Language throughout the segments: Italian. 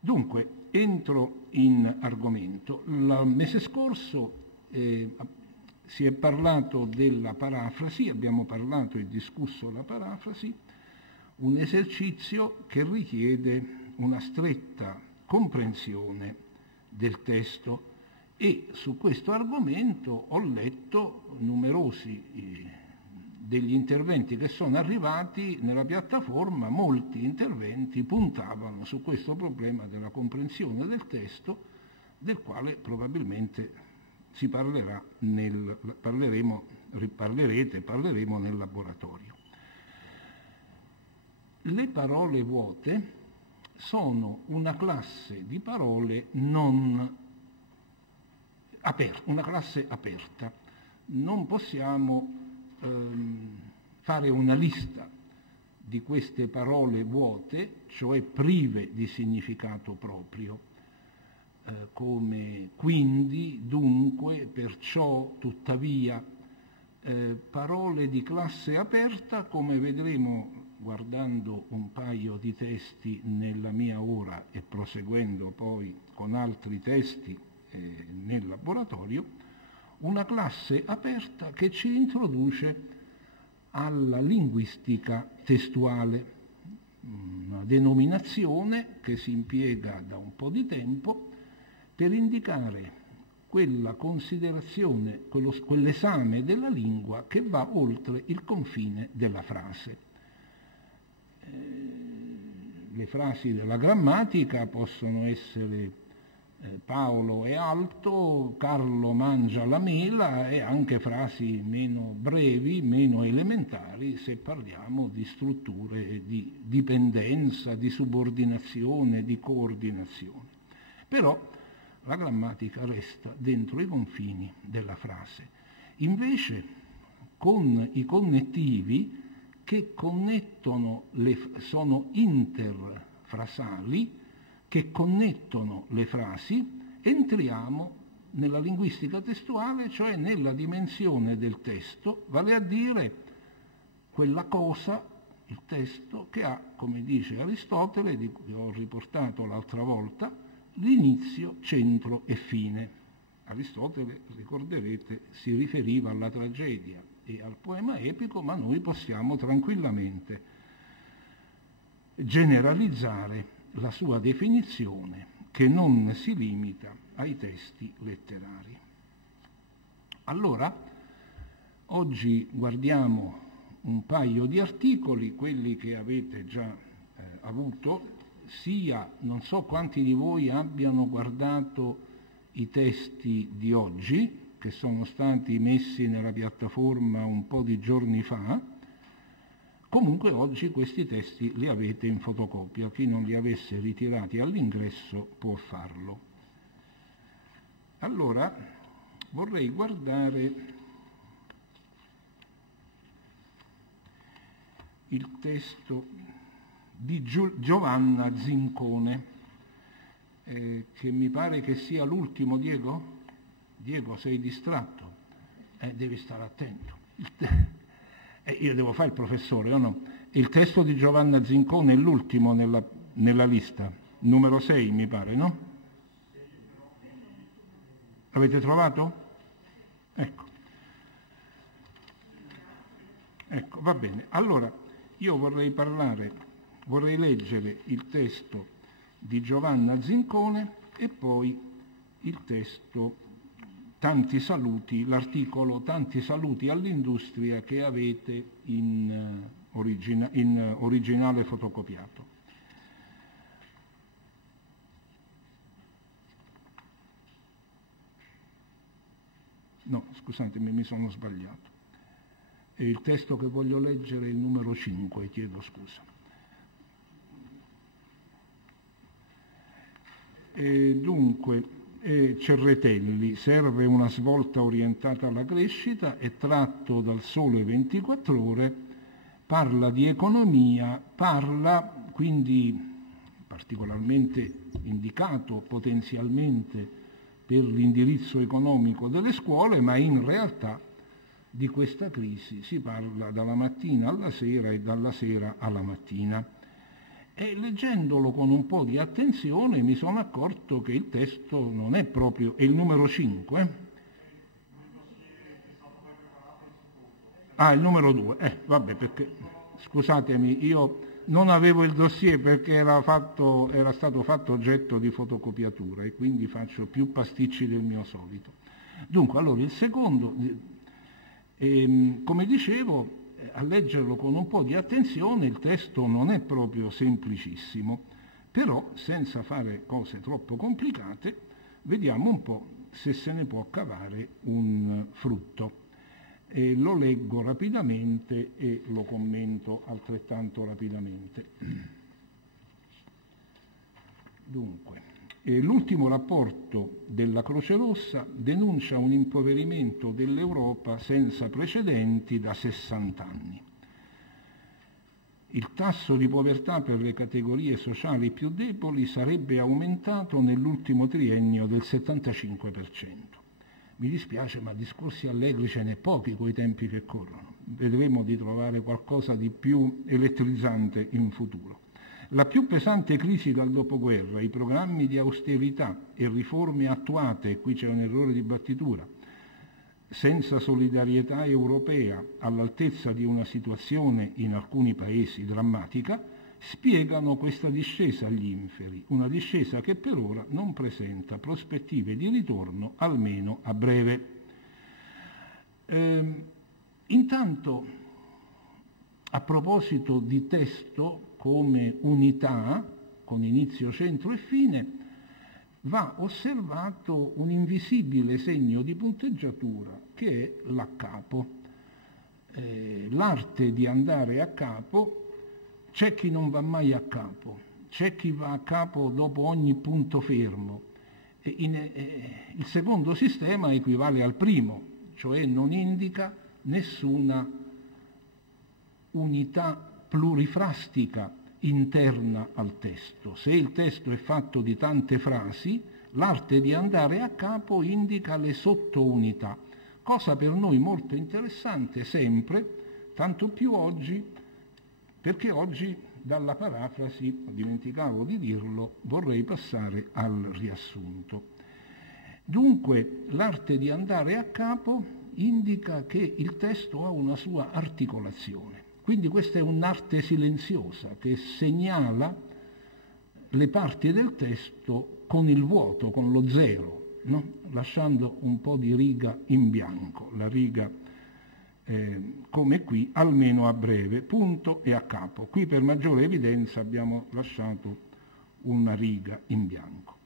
Dunque, entro in argomento. Il mese scorso si è parlato della parafrasi, abbiamo parlato e discusso la parafrasi, un esercizio che richiede una stretta comprensione del testo, e su questo argomento ho letto numerosi degli interventi che sono arrivati nella piattaforma. Molti interventi puntavano su questo problema della comprensione del testo, del quale probabilmente parleremo nel laboratorio. Le parole vuote sono una classe di parole una classe aperta. Non possiamo fare una lista di queste parole vuote, cioè prive di significato proprio, come quindi, dunque, perciò, tuttavia, parole di classe aperta, come vedremo guardando un paio di testi nella mia ora e proseguendo poi con altri testi nel laboratorio. Una classe aperta che ci introduce alla linguistica testuale, una denominazione che si impiega da un po' di tempo per indicare quella considerazione, quell'esame della lingua che va oltre il confine della frase. Le frasi della grammatica possono essere Paolo è alto, Carlo mangia la mela, e anche frasi meno brevi, meno elementari, se parliamo di strutture di dipendenza, di subordinazione, di coordinazione. Però la grammatica resta dentro i confini della frase. Invece, con i connettivi che connettono sono interfrasali, che connettono le frasi, entriamo nella linguistica testuale, cioè nella dimensione del testo, vale a dire quella cosa, il testo, che ha, come dice Aristotele, di cui ho riportato l'altra volta, l'inizio, centro e fine. Aristotele, ricorderete, si riferiva alla tragedia e al poema epico, ma noi possiamo tranquillamente generalizzare la sua definizione, che non si limita ai testi letterari. Allora, oggi guardiamo un paio di articoli, quelli che avete già avuto, non so quanti di voi abbiano guardato i testi di oggi, che sono stati messi nella piattaforma un po' di giorni fa. Comunque oggi questi testi li avete in fotocopia, chi non li avesse ritirati all'ingresso può farlo. Allora vorrei guardare il testo di Giovanna Zincone, che mi pare che sia l'ultimo. Diego? Diego, sei distratto? Devi stare attento. Io devo fare il professore, o no? Il testo di Giovanna Zincone è l'ultimo nella lista, numero 6 mi pare, no? Avete trovato? Ecco, va bene. Allora, io vorrei leggere il testo di Giovanna Zincone e poi il testo Tanti saluti, l'articolo Tanti saluti all'industria, che avete in originale fotocopiato. No, scusatemi, mi sono sbagliato. È il testo che voglio leggere è il numero 5, chiedo scusa. Dunque, Cerretelli, serve una svolta orientata alla crescita, è tratto dal Sole 24 Ore, parla di economia, quindi particolarmente indicato potenzialmente per l'indirizzo economico delle scuole, ma in realtà di questa crisi si parla dalla mattina alla sera e dalla sera alla mattina. E leggendolo con un po' di attenzione mi sono accorto che il testo non è proprio, è il numero 5. Ah, il numero 2. Vabbè, perché, scusatemi, io non avevo il dossier perché era stato fatto oggetto di fotocopiatura e quindi faccio più pasticci del mio solito. Dunque, allora, il secondo, come dicevo, a leggerlo con un po' di attenzione, il testo non è proprio semplicissimo, però senza fare cose troppo complicate, vediamo un po' se se ne può cavare un frutto. Lo leggo rapidamente e lo commento altrettanto rapidamente. Dunque, l'ultimo rapporto della Croce Rossa denuncia un impoverimento dell'Europa senza precedenti da 60 anni. Il tasso di povertà per le categorie sociali più deboli sarebbe aumentato nell'ultimo triennio del 75%. Mi dispiace, ma discorsi allegri ce n'è pochi coi tempi che corrono. Vedremo di trovare qualcosa di più elettrizzante in futuro. La più pesante crisi dal dopoguerra, i programmi di austerità e riforme attuate, e qui c'è un errore di battitura, senza solidarietà europea all'altezza di una situazione in alcuni paesi drammatica, spiegano questa discesa agli inferi, una discesa che per ora non presenta prospettive di ritorno, almeno a breve. Intanto, a proposito di testo come unità, con inizio, centro e fine, va osservato un invisibile segno di punteggiatura che è l'accapo. L'arte di andare a capo. C'è chi non va mai a capo, c'è chi va a capo dopo ogni punto fermo. Il secondo sistema equivale al primo, cioè non indica nessuna unità plurifrastica interna al testo. Se il testo è fatto di tante frasi, l'arte di andare a capo indica le sottounità, cosa per noi molto interessante sempre, tanto più oggi, perché oggi dalla parafrasi, dimenticavo di dirlo, vorrei passare al riassunto. Dunque, l'arte di andare a capo indica che il testo ha una sua articolazione. Quindi questa è un'arte silenziosa che segnala le parti del testo con il vuoto, con lo zero, no? Lasciando un po' di riga in bianco, la riga come qui, almeno a breve, punto e a capo. Qui per maggiore evidenza abbiamo lasciato una riga in bianco.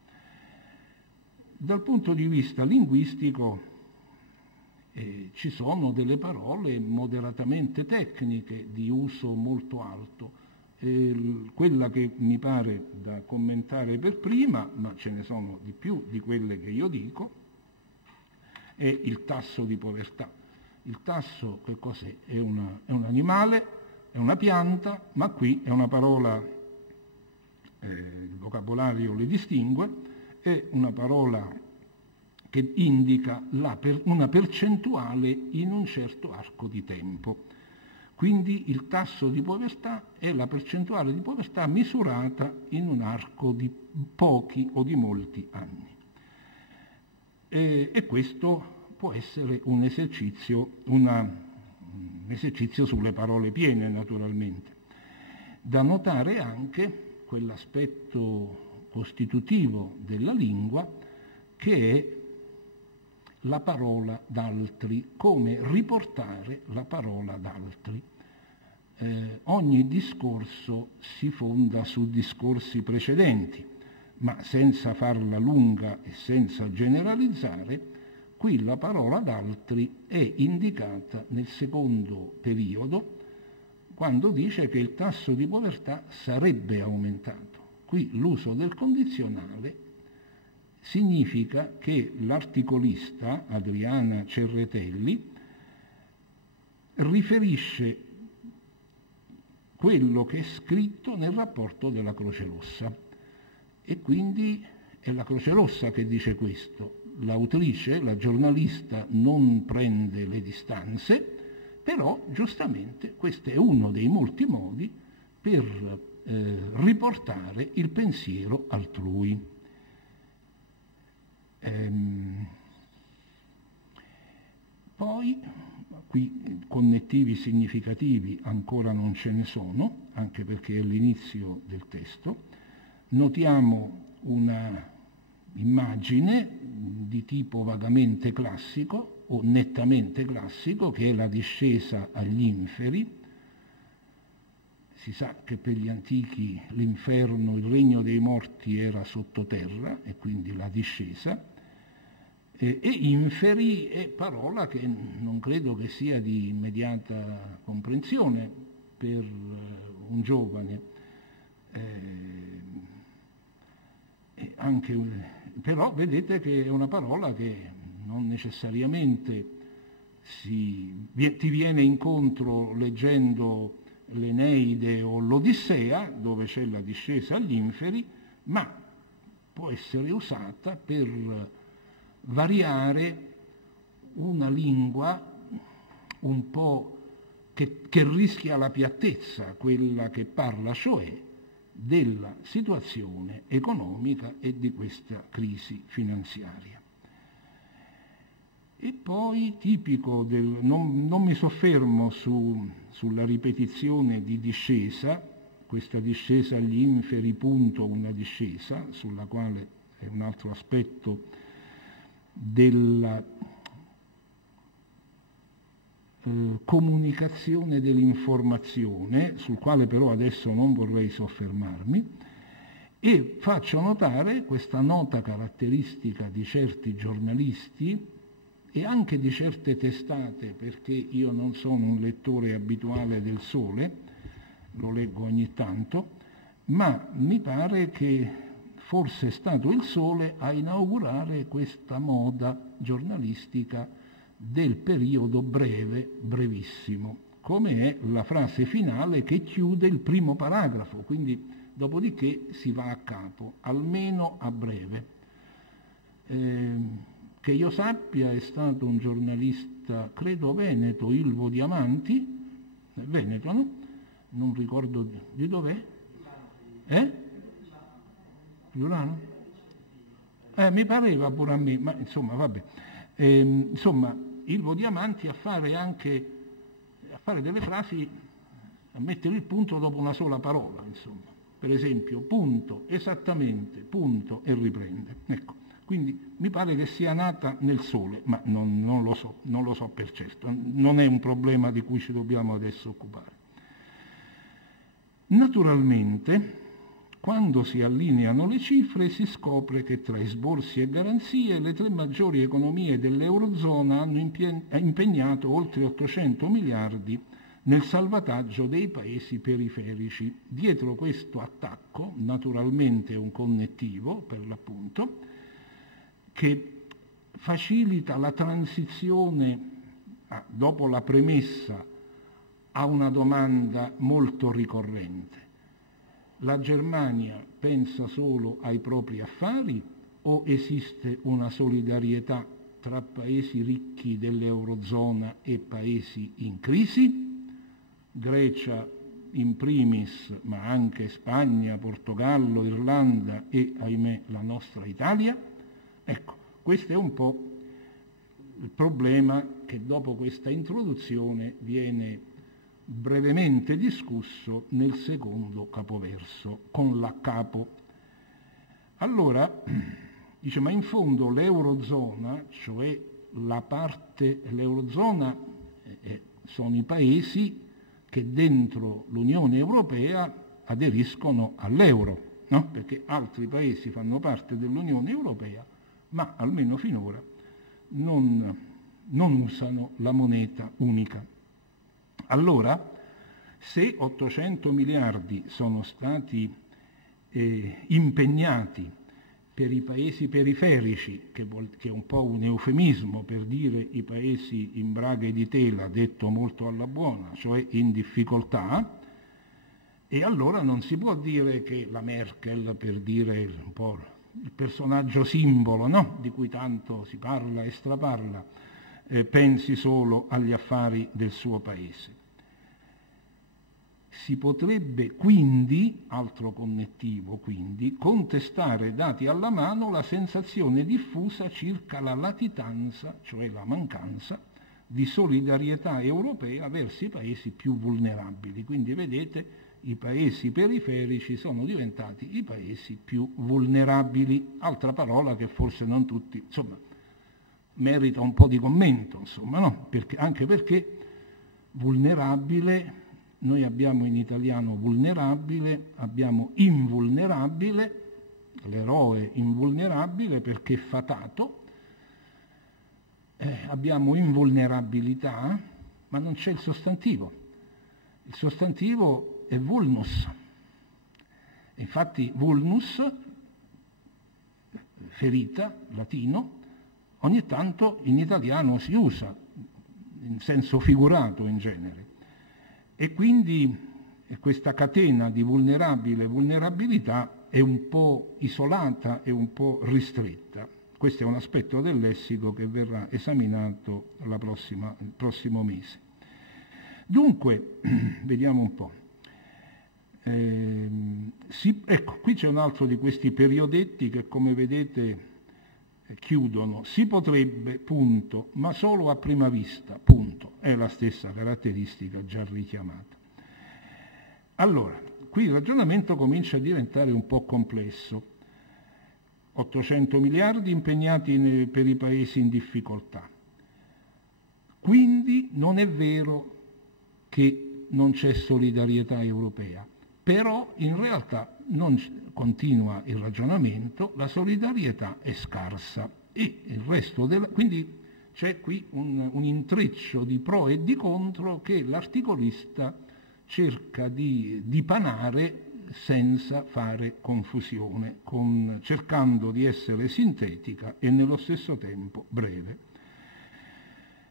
Dal punto di vista linguistico ci sono delle parole moderatamente tecniche di uso molto alto. Quella che mi pare da commentare per prima, ma ce ne sono di più di quelle che io dico, è il tasso di povertà. Il tasso, che cos'è? È un animale, è una pianta, ma qui è una parola, il vocabolario le distingue, è una parola che indica una percentuale in un certo arco di tempo. Quindi il tasso di povertà è la percentuale di povertà misurata in un arco di pochi o di molti anni. E questo può essere un esercizio sulle parole piene, naturalmente. Da notare anche quell'aspetto costitutivo della lingua che è la parola d'altri, come riportare la parola d'altri. Ogni discorso si fonda su discorsi precedenti, ma senza farla lunga e senza generalizzare, qui la parola d'altri è indicata nel secondo periodo, quando dice che il tasso di povertà sarebbe aumentato. Qui l'uso del condizionale significa che l'articolista, Adriana Cerretelli, riferisce quello che è scritto nel rapporto della Croce Rossa. E quindi è la Croce Rossa che dice questo. L'autrice, la giornalista, non prende le distanze, però giustamente questo è uno dei molti modi per riportare il pensiero altrui. Poi, qui connettivi significativi ancora non ce ne sono, anche perché è l'inizio del testo. Notiamo una immagine di tipo vagamente classico o nettamente classico, che è la discesa agli inferi. Si sa che per gli antichi l'inferno, il regno dei morti, era sottoterra, e quindi la discesa. E inferi è parola che non credo che sia di immediata comprensione per un giovane. Però vedete che è una parola che non necessariamente ti viene incontro leggendo l'Eneide o l'Odissea, dove c'è la discesa agli inferi, ma può essere usata per variare una lingua un po' che rischia la piattezza, quella che parla cioè della situazione economica e di questa crisi finanziaria. E poi tipico non mi soffermo sulla ripetizione di discesa, questa discesa agli inferi, punto, una discesa, sulla quale è un altro aspetto della comunicazione dell'informazione, sul quale però adesso non vorrei soffermarmi, e faccio notare questa nota caratteristica di certi giornalisti e anche di certe testate, perché io non sono un lettore abituale del Sole, lo leggo ogni tanto, ma mi pare che forse è stato il Sole a inaugurare questa moda giornalistica del periodo breve, brevissimo, come è la frase finale che chiude il primo paragrafo, quindi dopodiché si va a capo, almeno a breve. Che io sappia è stato un giornalista, credo veneto, Ilvo Diamanti, veneto, no? Non ricordo di dov'è. Giurano? Mi pareva pure a me, ma insomma vabbè. Insomma, Ilvo Diamanti a fare delle frasi, a mettere il punto dopo una sola parola, insomma. Per esempio, punto, esattamente, punto, e riprende. Ecco, quindi mi pare che sia nata nel Sole, ma non lo so per certo, non è un problema di cui ci dobbiamo adesso occupare. Naturalmente, quando si allineano le cifre si scopre che tra esborsi e garanzie le tre maggiori economie dell'Eurozona hanno impegnato oltre 800 miliardi nel salvataggio dei paesi periferici. Dietro questo attacco, naturalmente un connettivo per l'appunto, che facilita la transizione, dopo la premessa, a una domanda molto ricorrente. La Germania pensa solo ai propri affari o esiste una solidarietà tra paesi ricchi dell'Eurozona e paesi in crisi? Grecia in primis, ma anche Spagna, Portogallo, Irlanda e, ahimè, la nostra Italia? Ecco, questo è un po' il problema che dopo questa introduzione viene brevemente discusso nel secondo capoverso, con l'accapo. Allora, dice, ma in fondo l'Eurozona, cioè l'Eurozona sono i paesi che dentro l'Unione Europea aderiscono all'euro, no? Perché altri paesi fanno parte dell'Unione Europea, ma almeno finora non usano la moneta unica. Allora, se 800 miliardi sono stati impegnati per i paesi periferici, che è un po' un eufemismo per dire i paesi in braghe di tela, detto molto alla buona, cioè in difficoltà, e allora non si può dire che la Merkel, per dire un po' il personaggio simbolo, no? Di cui tanto si parla e straparla, pensi solo agli affari del suo paese. Si potrebbe quindi, altro connettivo quindi, contestare dati alla mano la sensazione diffusa circa la latitanza, cioè la mancanza, di solidarietà europea verso i paesi più vulnerabili. Quindi vedete, i paesi periferici sono diventati i paesi più vulnerabili, altra parola che forse non tutti, insomma, merita un po' di commento, insomma, no? Anche perché vulnerabile, noi abbiamo in italiano vulnerabile, abbiamo invulnerabile, l'eroe invulnerabile perché fatato, abbiamo invulnerabilità, ma non c'è il sostantivo. Il sostantivo è vulnus. Infatti vulnus, ferita, latino, ogni tanto in italiano si usa, in senso figurato in genere. E quindi questa catena di vulnerabile e vulnerabilità è un po' isolata e un po' ristretta. Questo è un aspetto del lessico che verrà esaminato il prossimo mese. Dunque, vediamo un po'. Ecco, qui c'è un altro di questi periodetti che, come vedete, chiudono. Si potrebbe, punto, ma solo a prima vista, punto. È la stessa caratteristica già richiamata. Allora, qui il ragionamento comincia a diventare un po' complesso. 800 miliardi impegnati per i paesi in difficoltà. Quindi non è vero che non c'è solidarietà europea, però in realtà continua il ragionamento, la solidarietà è scarsa e il resto quindi c'è qui un intreccio di pro e di contro che l'articolista cerca di dipanare senza fare confusione, cercando di essere sintetica e nello stesso tempo breve.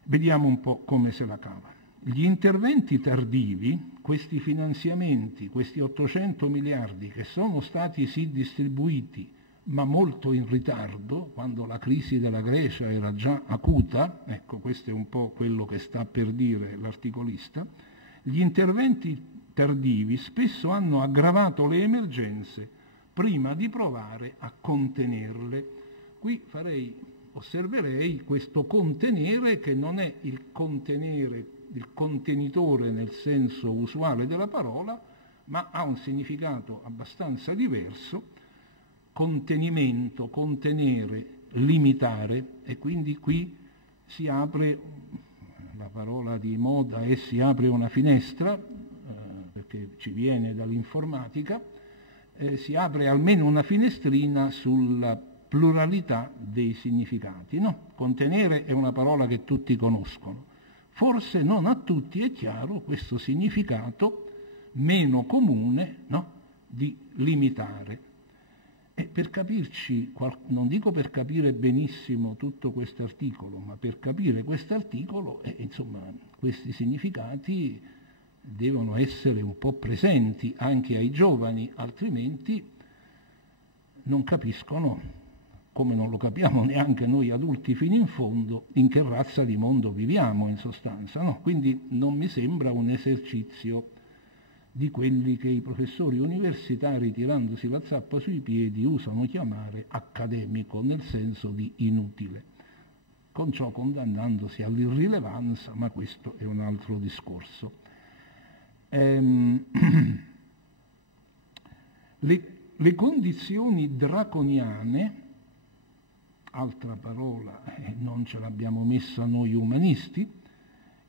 Vediamo un po' come se la cava. Gli interventi tardivi, questi finanziamenti, questi 800 miliardi che sono stati sì distribuiti, ma molto in ritardo, quando la crisi della Grecia era già acuta, ecco, questo è un po' quello che sta per dire l'articolista, gli interventi tardivi spesso hanno aggravato le emergenze prima di provare a contenerle. Qui osserverei questo contenere che non è il contenitore nel senso usuale della parola, ma ha un significato abbastanza diverso: contenimento, contenere, limitare, e quindi qui si apre, la parola di moda è si apre una finestra, perché ci viene dall'informatica, si apre almeno una finestrina sulla pluralità dei significati. No? Contenere è una parola che tutti conoscono. Forse non a tutti è chiaro questo significato meno comune, no? Di limitare. E per capirci, non dico per capire benissimo tutto questo articolo, ma per capire questo articolo, insomma, questi significati devono essere un po' presenti anche ai giovani, altrimenti non capiscono, come non lo capiamo neanche noi adulti fino in fondo, in che razza di mondo viviamo in sostanza. No? Quindi non mi sembra un esercizio di quelli che i professori universitari, tirandosi la zappa sui piedi, usano chiamare accademico, nel senso di inutile, con ciò condannandosi all'irrilevanza, ma questo è un altro discorso. Le condizioni draconiane, altra parola, non ce l'abbiamo messa noi umanisti,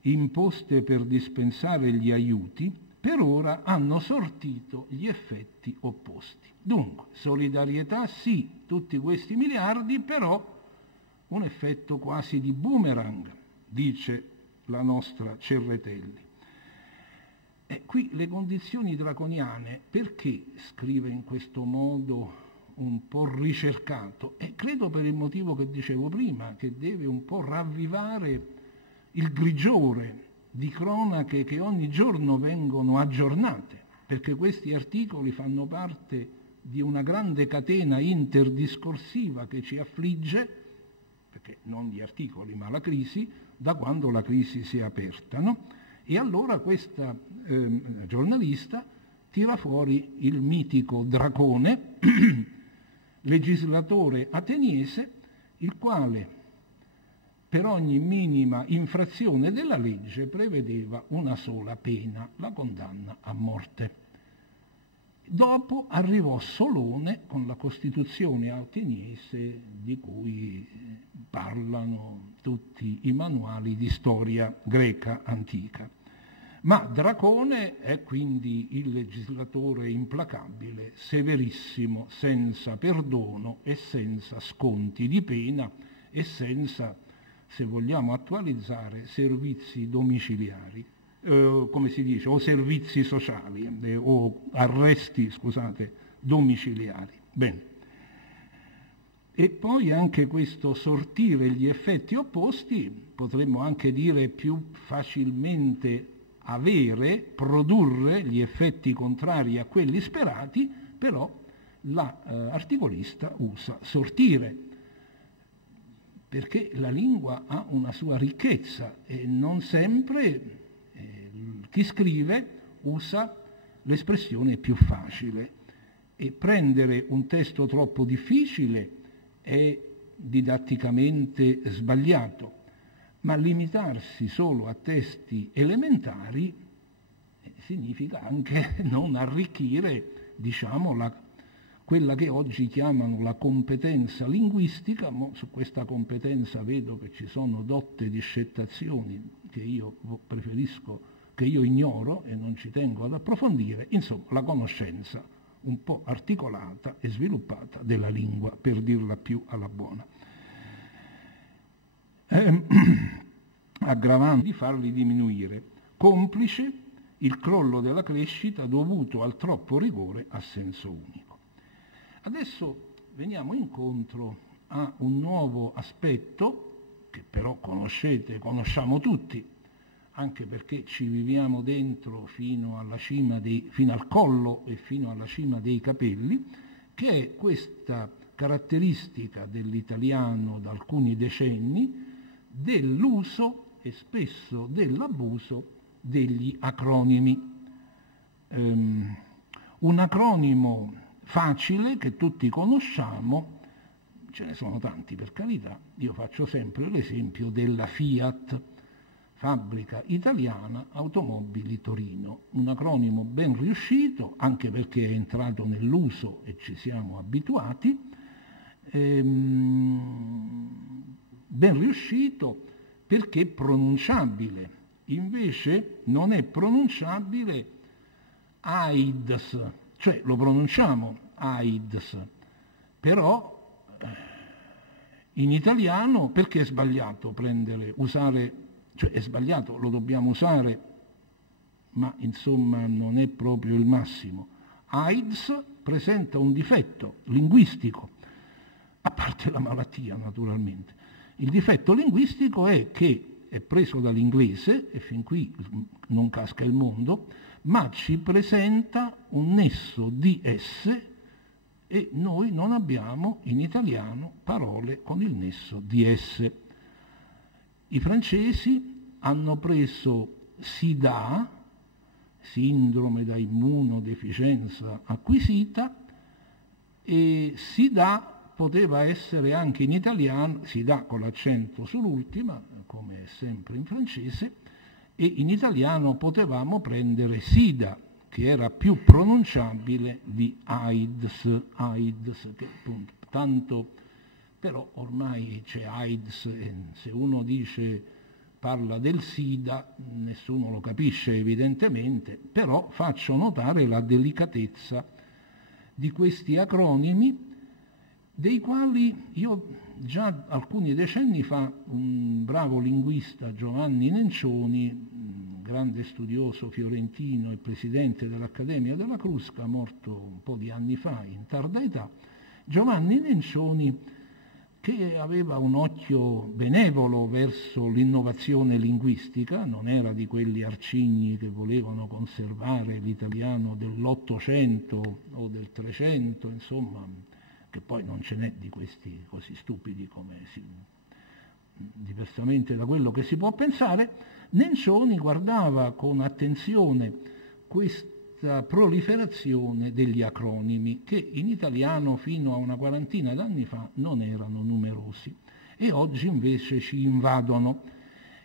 imposte per dispensare gli aiuti, per ora hanno sortito gli effetti opposti. Dunque, solidarietà sì, tutti questi miliardi, però un effetto quasi di boomerang, dice la nostra Cerretelli. E qui le condizioni draconiane, perché scrive in questo modo un po' ricercato? E credo per il motivo che dicevo prima, che deve un po' ravvivare il grigiore di cronache che ogni giorno vengono aggiornate, perché questi articoli fanno parte di una grande catena interdiscorsiva che ci affligge, perché non gli articoli ma la crisi, da quando la crisi si è aperta, no? E allora questa giornalista, tira fuori il mitico Dracone, legislatore ateniese, il quale per ogni minima infrazione della legge prevedeva una sola pena, la condanna a morte. Dopo arrivò Solone con la Costituzione ateniese di cui parlano tutti i manuali di storia greca antica. Ma Dracone è quindi il legislatore implacabile, severissimo, senza perdono e senza sconti di pena e senza, se vogliamo attualizzare, servizi domiciliari. Come si dice, o servizi sociali, o arresti, scusate, domiciliari. Bene. E poi anche questo sortire gli effetti opposti, potremmo anche dire più facilmente produrre gli effetti contrari a quelli sperati, però l'articolista usa sortire, perché la lingua ha una sua ricchezza e non sempre chi scrive usa l'espressione più facile, e prendere un testo troppo difficile è didatticamente sbagliato, ma limitarsi solo a testi elementari significa anche non arricchire, diciamo, quella che oggi chiamano la competenza linguistica. Su questa competenza vedo che ci sono dotte discettazioni che io preferisco, che io ignoro e non ci tengo ad approfondire, insomma la conoscenza un po' articolata e sviluppata della lingua, per dirla più alla buona. Aggravando di farli diminuire, complice il crollo della crescita dovuto al troppo rigore a senso unico. Adesso veniamo incontro a un nuovo aspetto che però conosciamo tutti, anche perché ci viviamo dentro fino al collo e fino alla cima dei capelli, che è questa caratteristica dell'italiano da alcuni decenni dell'uso e spesso dell'abuso degli acronimi. Un acronimo facile che tutti conosciamo, ce ne sono tanti per carità, io faccio sempre l'esempio della Fiat, Fabbrica Italiana Automobili Torino, un acronimo ben riuscito, anche perché è entrato nell'uso e ci siamo abituati, ben riuscito perché pronunciabile, invece non è pronunciabile AIDS, cioè lo pronunciamo AIDS, però in italiano perché è sbagliato usare, cioè è sbagliato, lo dobbiamo usare, ma insomma non è proprio il massimo. AIDS presenta un difetto linguistico, a parte la malattia naturalmente. Il difetto linguistico è che è preso dall'inglese, e fin qui non casca il mondo, ma ci presenta un nesso di S e noi non abbiamo in italiano parole con il nesso di S. I francesi hanno preso SIDA, sindrome da immunodeficienza acquisita, e SIDA poteva essere anche in italiano, SIDA con l'accento sull'ultima, come è sempre in francese, e in italiano potevamo prendere SIDA, che era più pronunciabile di AIDS, che appunto, tanto, però ormai c'è AIDS e se uno parla del SIDA, nessuno lo capisce evidentemente, però faccio notare la delicatezza di questi acronimi, dei quali io già alcuni decenni fa un bravo linguista, Giovanni Nencioni, grande studioso fiorentino e presidente dell'Accademia della Crusca, morto un po' di anni fa in tarda età, Giovanni Nencioni, che aveva un occhio benevolo verso l'innovazione linguistica, non era di quelli arcigni che volevano conservare l'italiano dell'Ottocento o del Trecento, insomma, che poi non ce n'è di questi così stupidi come diversamente da quello che si può pensare. Nencioni guardava con attenzione questa proliferazione degli acronimi che in italiano fino a una quarantina d'anni fa non erano numerosi e oggi invece ci invadono.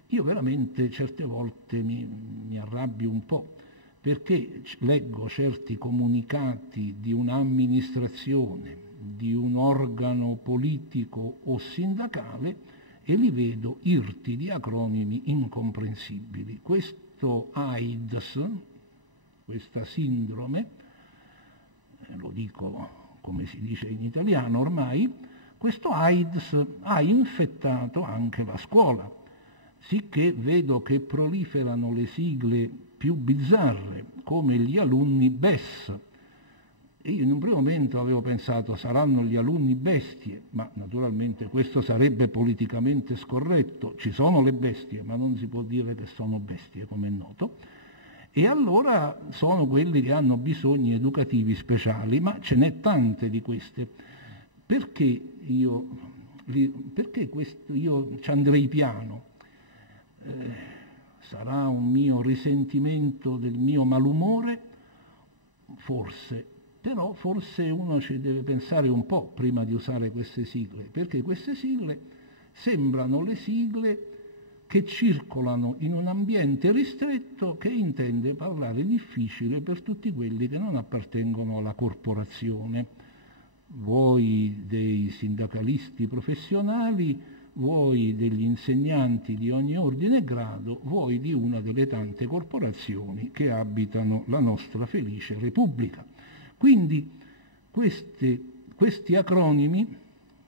Io veramente certe volte mi arrabbio un po' perché leggo certi comunicati di un'amministrazione, di un organo politico o sindacale e li vedo irti di acronimi incomprensibili. Questo AIDS, questa sindrome, lo dico come si dice in italiano ormai, questo AIDS ha infettato anche la scuola, sicché vedo che proliferano le sigle più bizzarre, come gli alunni BES. E io in un primo momento avevo pensato saranno gli alunni bestie, ma naturalmente questo sarebbe politicamente scorretto. Ci sono le bestie, ma non si può dire che sono bestie, come è noto. E allora sono quelli che hanno bisogni educativi speciali, ma ce n'è tante di queste. Perché io ci andrei piano? Sarà un mio risentimento del mio malumore? Forse, però forse uno ci deve pensare un po' prima di usare queste sigle, perché queste sigle sembrano le sigle che circolano in un ambiente ristretto che intende parlare difficile per tutti quelli che non appartengono alla corporazione, vuoi dei sindacalisti professionali, vuoi degli insegnanti di ogni ordine e grado, vuoi di una delle tante corporazioni che abitano la nostra felice Repubblica. Quindi questi acronimi,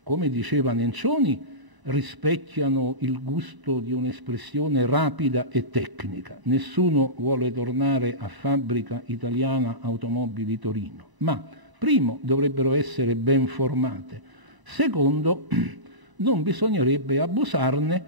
come diceva Nencioni, rispecchiano il gusto di un'espressione rapida e tecnica. Nessuno vuole tornare a Fabbrica Italiana Automobili Torino, ma primo dovrebbero essere ben formate, secondo non bisognerebbe abusarne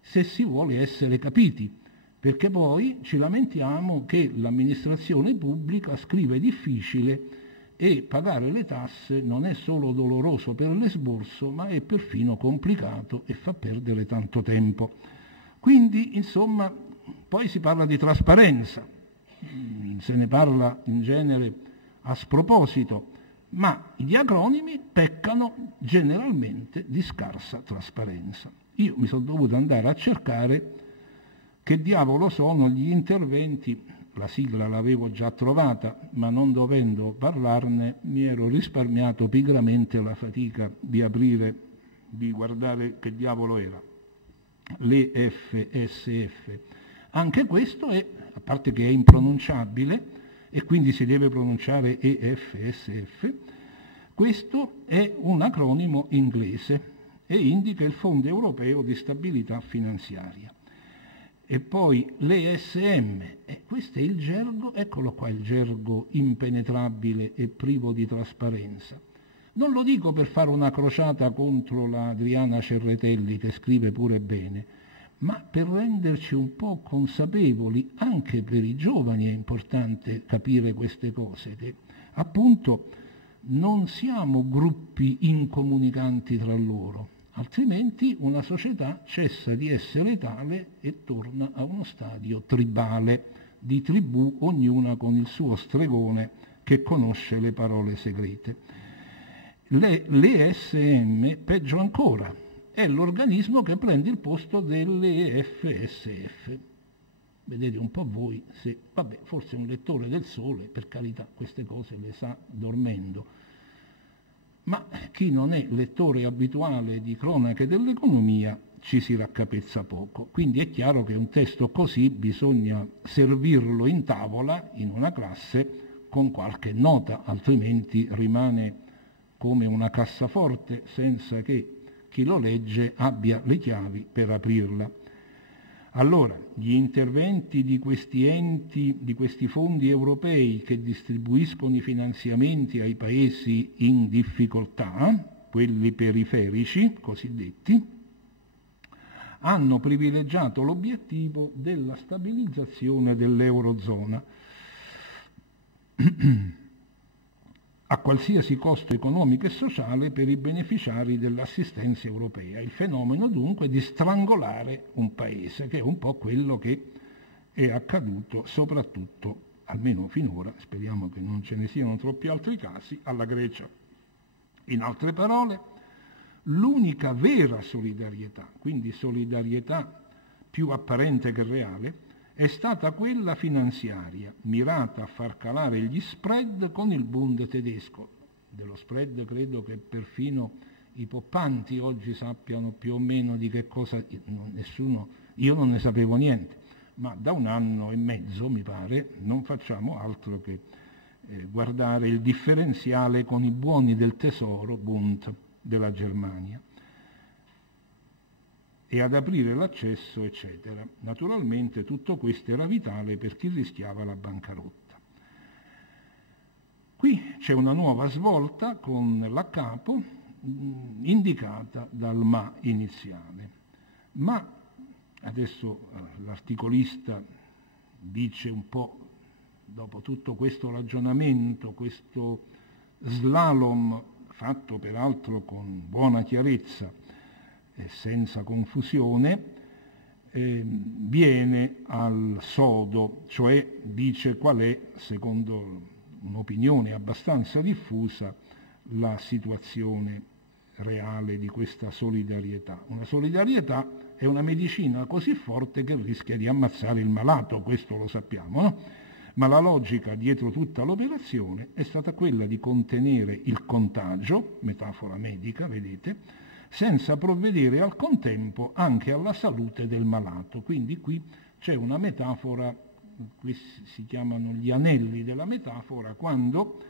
se si vuole essere capiti, perché poi ci lamentiamo che l'amministrazione pubblica scrive difficile e pagare le tasse non è solo doloroso per l'esborso, ma è perfino complicato e fa perdere tanto tempo. Quindi, insomma, poi si parla di trasparenza, se ne parla in genere a sproposito, ma gli acronimi peccano generalmente di scarsa trasparenza. Io mi sono dovuto andare a cercare che diavolo sono gli interventi, la sigla l'avevo già trovata, ma non dovendo parlarne mi ero risparmiato pigramente la fatica di aprire, di guardare che diavolo era. L'EFSF. Anche questo è, a parte che è impronunciabile, e quindi si deve pronunciare EFSF, questo è un acronimo inglese e indica il Fondo Europeo di Stabilità Finanziaria. E poi l'ESM, questo è il gergo, eccolo qua il gergo impenetrabile e privo di trasparenza. Non lo dico per fare una crociata contro la Adriana Cerretelli, che scrive pure bene, ma per renderci un po' consapevoli, anche per i giovani è importante capire queste cose, che appunto non siamo gruppi incomunicanti tra loro, altrimenti una società cessa di essere tale e torna a uno stadio tribale, di tribù, ognuna con il suo stregone che conosce le parole segrete. L'ESM, peggio ancora, è l'organismo che prende il posto dell'EFSF. Vedete un po' voi se, vabbè, forse un lettore del Sole, per carità, queste cose le sa dormendo, ma chi non è lettore abituale di cronache dell'economia ci si raccapezza poco. Quindi è chiaro che un testo così bisogna servirlo in tavola, in una classe, con qualche nota, altrimenti rimane come una cassaforte senza che chi lo legge abbia le chiavi per aprirla. Allora, gli interventi di questi enti, di questi fondi europei che distribuiscono i finanziamenti ai paesi in difficoltà, quelli periferici, cosiddetti, hanno privilegiato l'obiettivo della stabilizzazione dell'Eurozona a qualsiasi costo economico e sociale per i beneficiari dell'assistenza europea. Il fenomeno dunque di strangolare un paese, che è un po' quello che è accaduto soprattutto almeno finora, speriamo che non ce ne siano troppi altri casi, alla Grecia. In altre parole, l'unica vera solidarietà, quindi solidarietà più apparente che reale, è stata quella finanziaria, mirata a far calare gli spread con il Bund tedesco. Dello spread credo che perfino i poppanti oggi sappiano più o meno di che cosa, io non ne sapevo niente, ma da 1 anno e mezzo, mi pare, non facciamo altro che guardare il differenziale con i buoni del tesoro Bund della Germania e ad aprire l'accesso, eccetera. Naturalmente tutto questo era vitale per chi rischiava la bancarotta. Qui c'è una nuova svolta con la capo indicata dal ma iniziale. Ma adesso l'articolista dice un po', dopo tutto questo ragionamento, questo slalom fatto peraltro con buona chiarezza e senza confusione, viene al sodo, cioè dice qual è, secondo un'opinione abbastanza diffusa, la situazione reale di questa solidarietà. Una solidarietà è una medicina così forte che rischia di ammazzare il malato, questo lo sappiamo, no? Ma la logica dietro tutta l'operazione è stata quella di contenere il contagio, metafora medica, vedete, senza provvedere al contempo anche alla salute del malato. Quindi qui c'è una metafora, questi si chiamano gli anelli della metafora, quando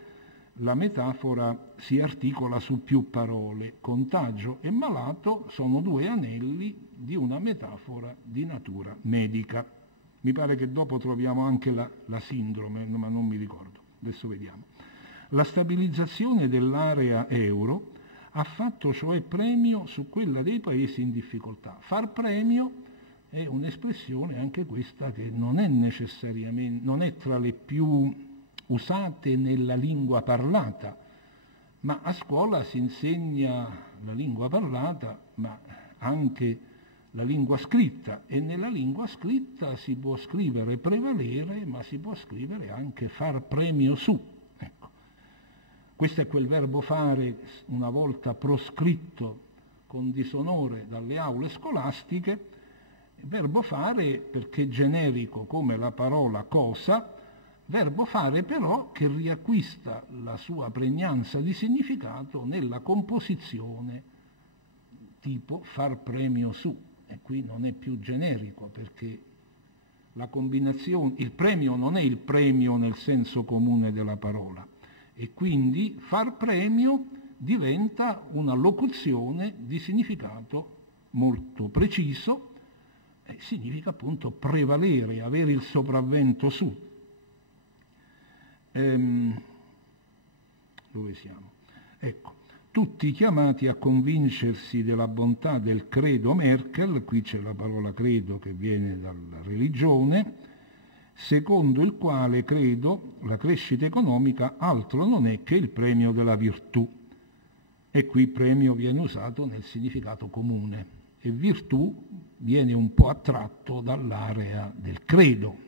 la metafora si articola su più parole. Contagio e malato sono 2 anelli di una metafora di natura medica. Mi pare che dopo troviamo anche la sindrome, ma non mi ricordo, adesso vediamo. La stabilizzazione dell'area euro ha fatto cioè premio su quella dei paesi in difficoltà. Far premio è un'espressione anche questa che non è necessariamente, non è tra le più usate nella lingua parlata, ma a scuola si insegna la lingua parlata, ma anche la lingua scritta, e nella lingua scritta si può scrivere prevalere, ma si può scrivere anche far premio su. Ecco. Questo è quel verbo fare una volta proscritto con disonore dalle aule scolastiche, verbo fare perché generico come la parola cosa, verbo fare però che riacquista la sua pregnanza di significato nella composizione tipo far premio su. E qui non è più generico perché la combinazione, il premio non è il premio nel senso comune della parola, e quindi far premio diventa una locuzione di significato molto preciso, e significa appunto prevalere, avere il sopravvento su. Dove siamo? Ecco. Tutti chiamati a convincersi della bontà del credo Merkel, qui c'è la parola credo che viene dalla religione, secondo il quale credo la crescita economica altro non è che il premio della virtù. E qui premio viene usato nel significato comune e virtù viene un po' attratto dall'area del credo,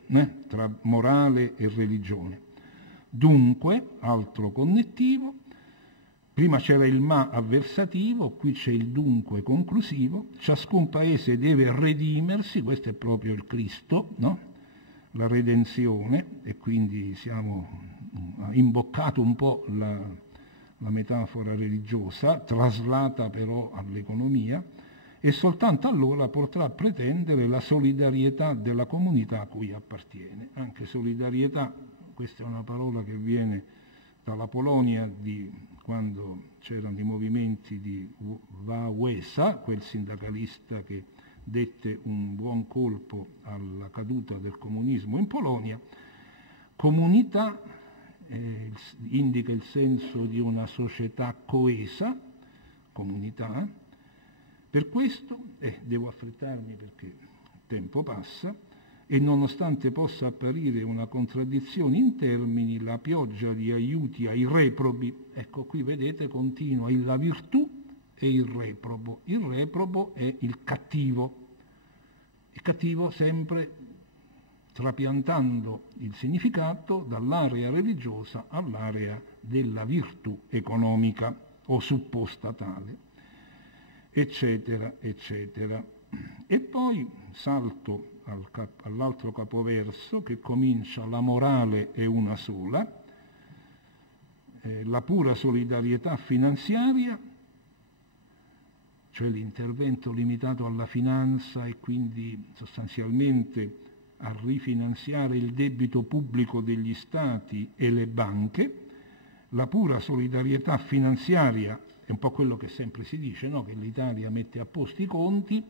tra morale e religione. Dunque, altro connettivo, prima c'era il ma avversativo, qui c'è il dunque conclusivo, ciascun paese deve redimersi, questo è proprio il Cristo, no? La redenzione, e quindi siamo imboccato un po' la metafora religiosa, traslata però all'economia, e soltanto allora potrà pretendere la solidarietà della comunità a cui appartiene. Anche solidarietà, questa è una parola che viene dalla Polonia quando c'erano i movimenti di Wałęsa, quel sindacalista che dette un buon colpo alla caduta del comunismo in Polonia. Comunità indica il senso di una società coesa, comunità. Per questo, devo affrettarmi perché il tempo passa, e nonostante possa apparire una contraddizione in termini, la pioggia di aiuti ai reprobi, ecco qui vedete continua la virtù e il reprobo. Il reprobo è il cattivo sempre trapiantando il significato dall'area religiosa all'area della virtù economica o supposta tale, eccetera, eccetera. E poi salto all'altro capoverso che comincia: la morale è una sola, la pura solidarietà finanziaria, cioè l'intervento limitato alla finanza e quindi sostanzialmente a rifinanziare il debito pubblico degli stati e le banche. La pura solidarietà finanziaria è un po' quello che sempre si dice, no? Che l'Italia mette a posto i conti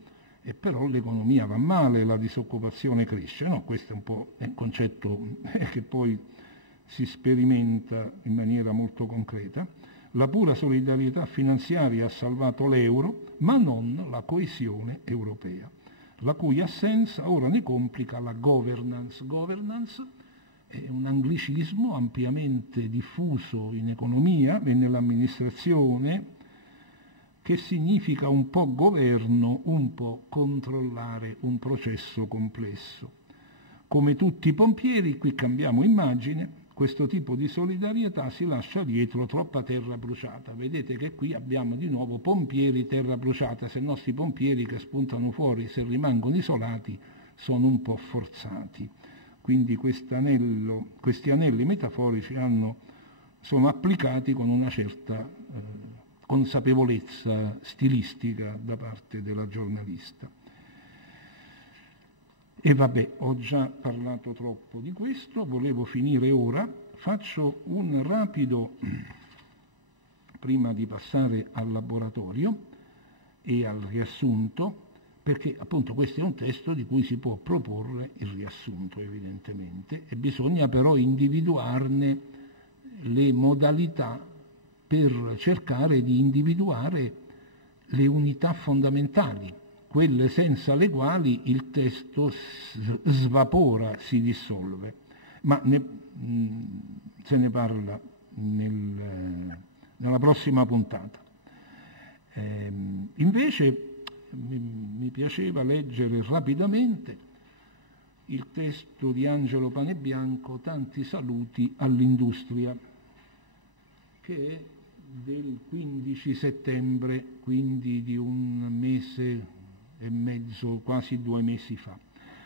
e però l'economia va male, la disoccupazione cresce. No? Questo è un po' un concetto che poi si sperimenta in maniera molto concreta. La pura solidarietà finanziaria ha salvato l'euro, ma non la coesione europea, la cui assenza ora ne complica la governance. Governance è un anglicismo ampiamente diffuso in economia e nell'amministrazione, che significa un po' governo, un po' controllare un processo complesso. Come tutti i pompieri, qui cambiamo immagine, questo tipo di solidarietà si lascia dietro troppa terra bruciata. Vedete che qui abbiamo di nuovo pompieri, terra bruciata, se i nostri pompieri che spuntano fuori, se rimangono isolati, sono un po' forzati. Quindi questi anelli metaforici sono applicati con una certa consapevolezza stilistica da parte della giornalista. E vabbè, ho già parlato troppo di questo, volevo finire ora. Faccio un rapido, prima di passare al laboratorio e al riassunto, perché appunto questo è un testo di cui si può proporre il riassunto evidentemente, e bisogna però individuarne le modalità per cercare di individuare le unità fondamentali, quelle senza le quali il testo svapora, si dissolve. Ma se ne parla nella prossima puntata. Invece mi piaceva leggere rapidamente il testo di Angelo Panebianco, Tanti saluti all'industria, che è del 15 settembre, quindi di un mese e mezzo, quasi 2 mesi fa,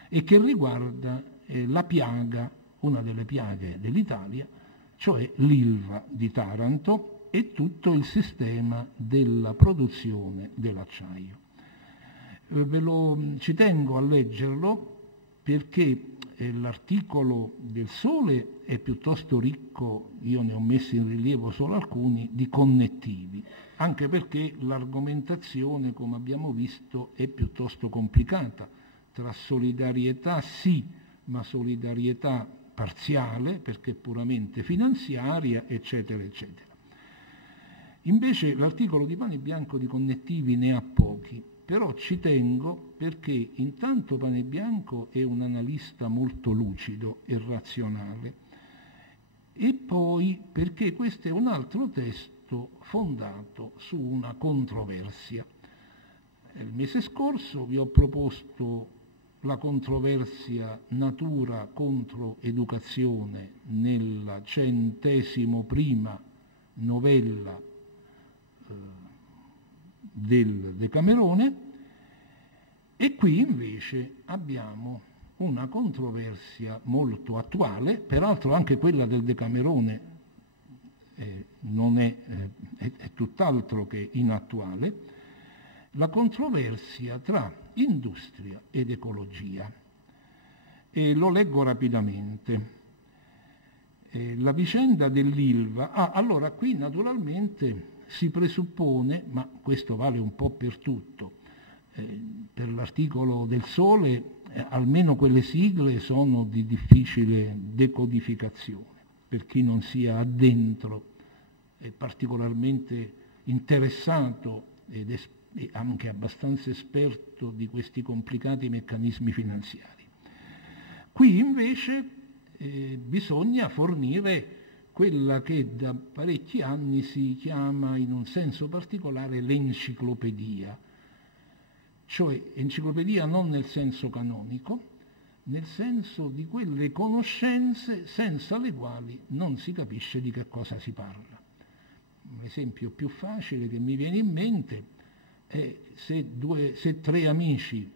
e che riguarda la piaga, una delle piaghe dell'Italia, cioè l'Ilva di Taranto e tutto il sistema della produzione dell'acciaio. Ci tengo a leggerlo perché l'articolo del Sole è piuttosto ricco, io ne ho messi in rilievo solo alcuni, di connettivi, anche perché l'argomentazione, come abbiamo visto, è piuttosto complicata, tra solidarietà sì, ma solidarietà parziale, perché puramente finanziaria, eccetera, eccetera. Invece l'articolo di Panebianco di connettivi ne ha pochi, però ci tengo perché intanto Panebianco è un analista molto lucido e razionale, e poi perché questo è un altro testo fondato su una controversia. Il mese scorso vi ho proposto la controversia natura contro educazione nella 101ª novella del Decamerone, e qui invece abbiamo una controversia molto attuale, peraltro anche quella del Decamerone è tutt'altro che inattuale, la controversia tra industria ed ecologia. E lo leggo rapidamente. La vicenda dell'Ilva, allora qui naturalmente si presuppone, ma questo vale un po' per tutto, per l'articolo del Sole almeno quelle sigle sono di difficile decodificazione, per chi non sia addentro è particolarmente interessato ed anche abbastanza esperto di questi complicati meccanismi finanziari. Qui invece bisogna fornire quella che da parecchi anni si chiama in un senso particolare l'enciclopedia, cioè enciclopedia non nel senso canonico, nel senso di quelle conoscenze senza le quali non si capisce di che cosa si parla. L'esempio più facile che mi viene in mente è se tre amici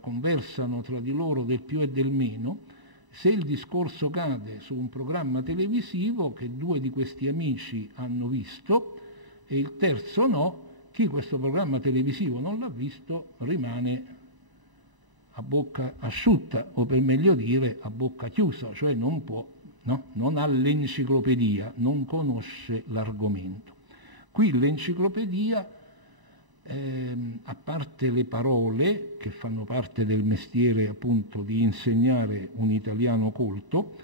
conversano tra di loro del più e del meno, se il discorso cade su un programma televisivo che due di questi amici hanno visto e il terzo no, chi questo programma televisivo non l'ha visto rimane a bocca asciutta, o per meglio dire a bocca chiusa, cioè non può, no? Non ha l'enciclopedia, non conosce l'argomento. Qui l'enciclopedia, a parte le parole che fanno parte del mestiere appunto di insegnare un italiano colto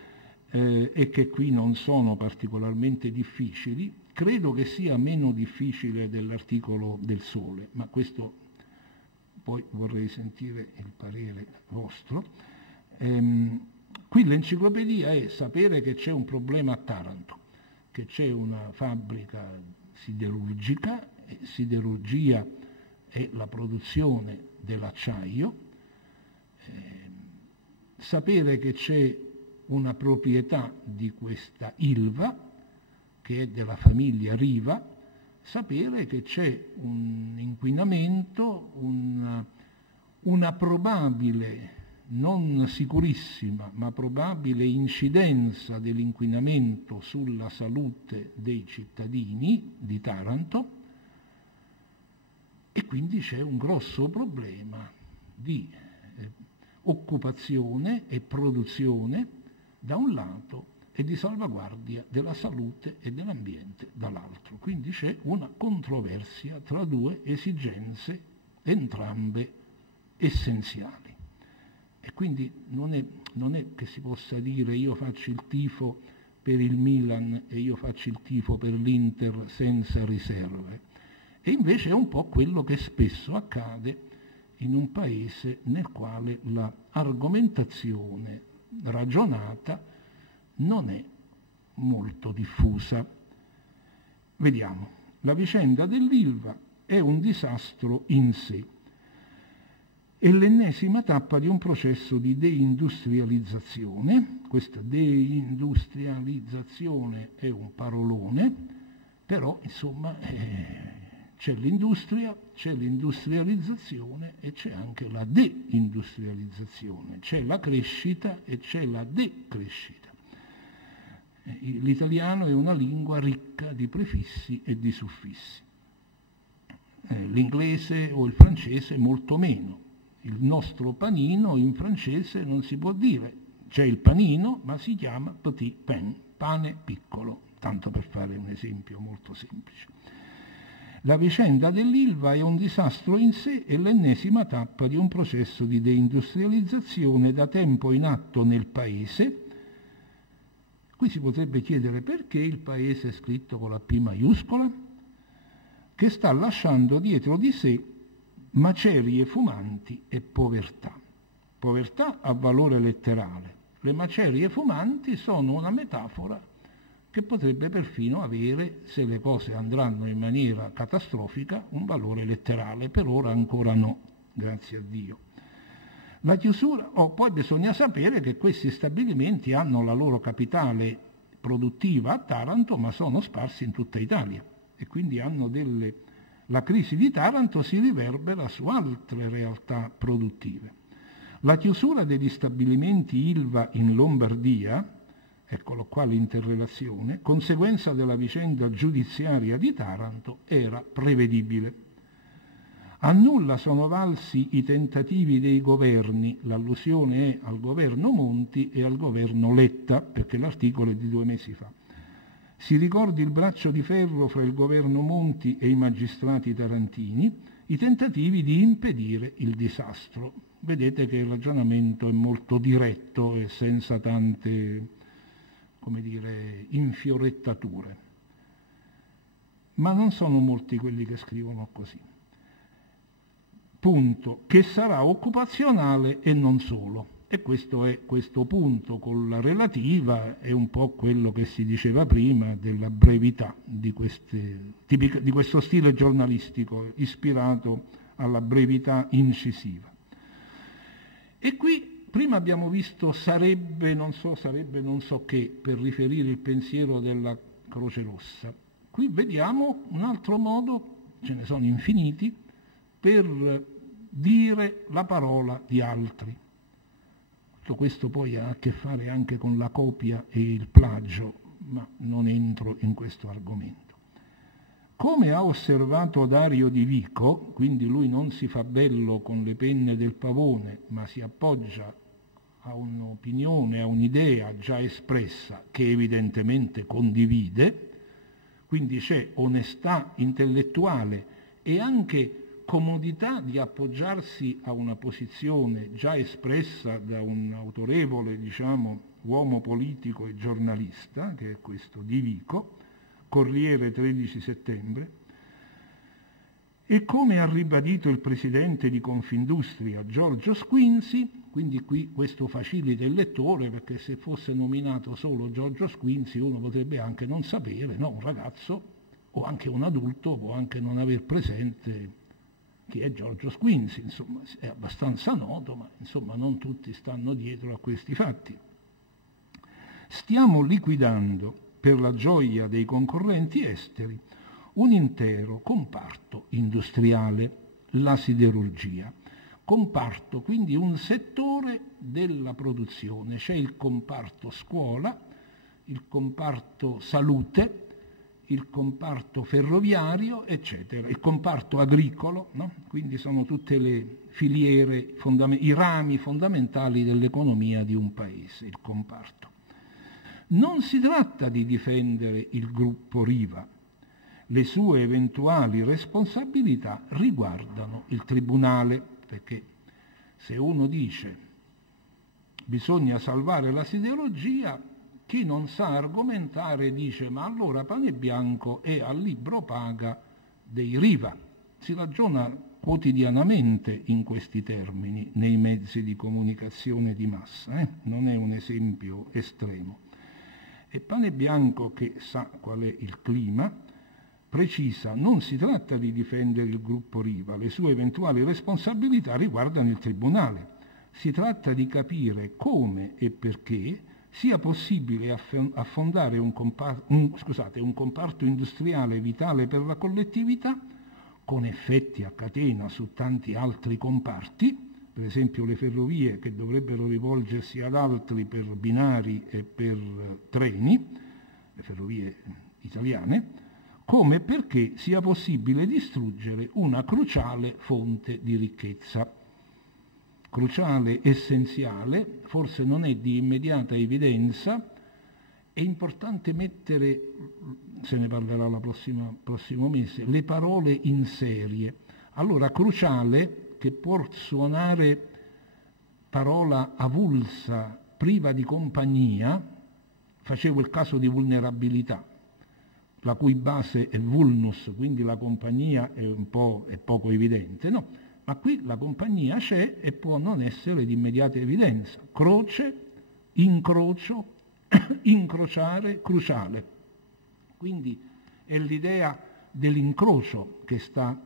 e che qui non sono particolarmente difficili, credo che sia meno difficile dell'articolo del Sole, ma questo poi vorrei sentire il parere vostro. Qui l'enciclopedia è sapere che c'è un problema a Taranto, che c'è una fabbrica siderurgica, siderurgia è la produzione dell'acciaio, sapere che c'è una proprietà di questa Ilva, che è della famiglia Riva, sapere che c'è un inquinamento, una probabile, non sicurissima, ma probabile incidenza dell'inquinamento sulla salute dei cittadini di Taranto, e quindi c'è un grosso problema di occupazione e produzione da un lato e di salvaguardia della salute e dell'ambiente dall'altro. Quindi c'è una controversia tra due esigenze, entrambe essenziali. E quindi non è che si possa dire io faccio il tifo per il Milan e io faccio il tifo per l'Inter senza riserve. E invece è un po' quello che spesso accade in un paese nel quale l'argomentazione ragionata non è molto diffusa. Vediamo, la vicenda dell'Ilva è un disastro in sé. È l'ennesima tappa di un processo di deindustrializzazione. Questa deindustrializzazione è un parolone, però insomma c'è l'industria, c'è l'industrializzazione e c'è anche la deindustrializzazione, c'è la crescita e c'è la decrescita. L'italiano è una lingua ricca di prefissi e di suffissi. L'inglese o il francese molto meno. Il nostro panino in francese non si può dire, c'è il panino, ma si chiama petit pain, pane piccolo, tanto per fare un esempio molto semplice. La vicenda dell'Ilva è un disastro in sé e l'ennesima tappa di un processo di deindustrializzazione da tempo in atto nel Paese. Qui si potrebbe chiedere perché il Paese è scritto con la P maiuscola, che sta lasciando dietro di sé macerie fumanti e povertà. Povertà ha valore letterale. Le macerie fumanti sono una metafora che potrebbe perfino avere, se le cose andranno in maniera catastrofica, un valore letterale. Per ora ancora no, grazie a Dio. La chiusura, poi bisogna sapere che questi stabilimenti hanno la loro capitale produttiva a Taranto, ma sono sparsi in tutta Italia e quindi la crisi di Taranto si riverbera su altre realtà produttive. La chiusura degli stabilimenti Ilva in Lombardia, eccolo qua l'interrelazione, conseguenza della vicenda giudiziaria di Taranto, era prevedibile. A nulla sono valsi i tentativi dei governi, l'allusione è al governo Monti e al governo Letta, perché l'articolo è di 2 mesi fa. Si ricordi il braccio di ferro fra il governo Monti e i magistrati tarantini, i tentativi di impedire il disastro. Vedete che il ragionamento è molto diretto e senza tante, infiorettature. Ma non sono molti quelli che scrivono così. Punto, che sarà occupazionale e non solo. E questo punto con la relativa è un po' quello che si diceva prima della brevità di questo stile giornalistico ispirato alla brevità incisiva. E qui prima abbiamo visto sarebbe non so che, per riferire il pensiero della Croce Rossa. Qui vediamo un altro modo, ce ne sono infiniti, per dire la parola di altri. Tutto questo poi ha a che fare anche con la copia e il plagio, ma non entro in questo argomento. Come ha osservato Dario Di Vico, quindi lui non si fa bello con le penne del pavone, ma si appoggia a un'opinione, a un'idea già espressa, che evidentemente condivide, quindi c'è onestà intellettuale e anche comodità di appoggiarsi a una posizione già espressa da un autorevole, uomo politico e giornalista, che è questo Di Vico, Corriere 13 settembre, e come ha ribadito il presidente di Confindustria Giorgio Squinzi, quindi qui questo facilita il lettore, perché se fosse nominato solo Giorgio Squinzi uno potrebbe anche non sapere, no? Un ragazzo o anche un adulto può anche non aver presente chi è Giorgio Squinzi, insomma è abbastanza noto, ma insomma non tutti stanno dietro a questi fatti. Stiamo liquidando, per la gioia dei concorrenti esteri, un intero comparto industriale, la siderurgia. Comparto, quindi un settore della produzione. C'è il comparto scuola, il comparto salute, il comparto ferroviario, eccetera, il comparto agricolo, no? Quindi sono tutte le filiere, i rami fondamentali dell'economia di un paese, il comparto. Non si tratta di difendere il gruppo Riva. Le sue eventuali responsabilità riguardano il tribunale, perché se uno dice bisogna salvare la siderurgia, chi non sa argomentare dice ma allora Panebianco è al libro paga dei Riva. Si ragiona quotidianamente in questi termini nei mezzi di comunicazione di massa, non è un esempio estremo. E Panebianco, che sa qual è il clima, precisa: non si tratta di difendere il gruppo Riva, le sue eventuali responsabilità riguardano il tribunale. Si tratta di capire come e perché sia possibile affondare un comparto industriale vitale per la collettività, con effetti a catena su tanti altri comparti, per esempio le ferrovie che dovrebbero rivolgersi ad altri per binari e per treni, le ferrovie italiane, come perché sia possibile distruggere una cruciale fonte di ricchezza. Cruciale, essenziale, forse non è di immediata evidenza, è importante mettere, se ne parlerà la prossimo mese, le parole in serie. Allora, cruciale, che può suonare parola avulsa, priva di compagnia, facevo il caso di vulnerabilità, la cui base è vulnus, quindi la compagnia è poco evidente, no? Ma qui la compagnia c'è e può non essere di immediata evidenza. Croce, incrocio, incrociare, cruciale. Quindi è l'idea dell'incrocio che sta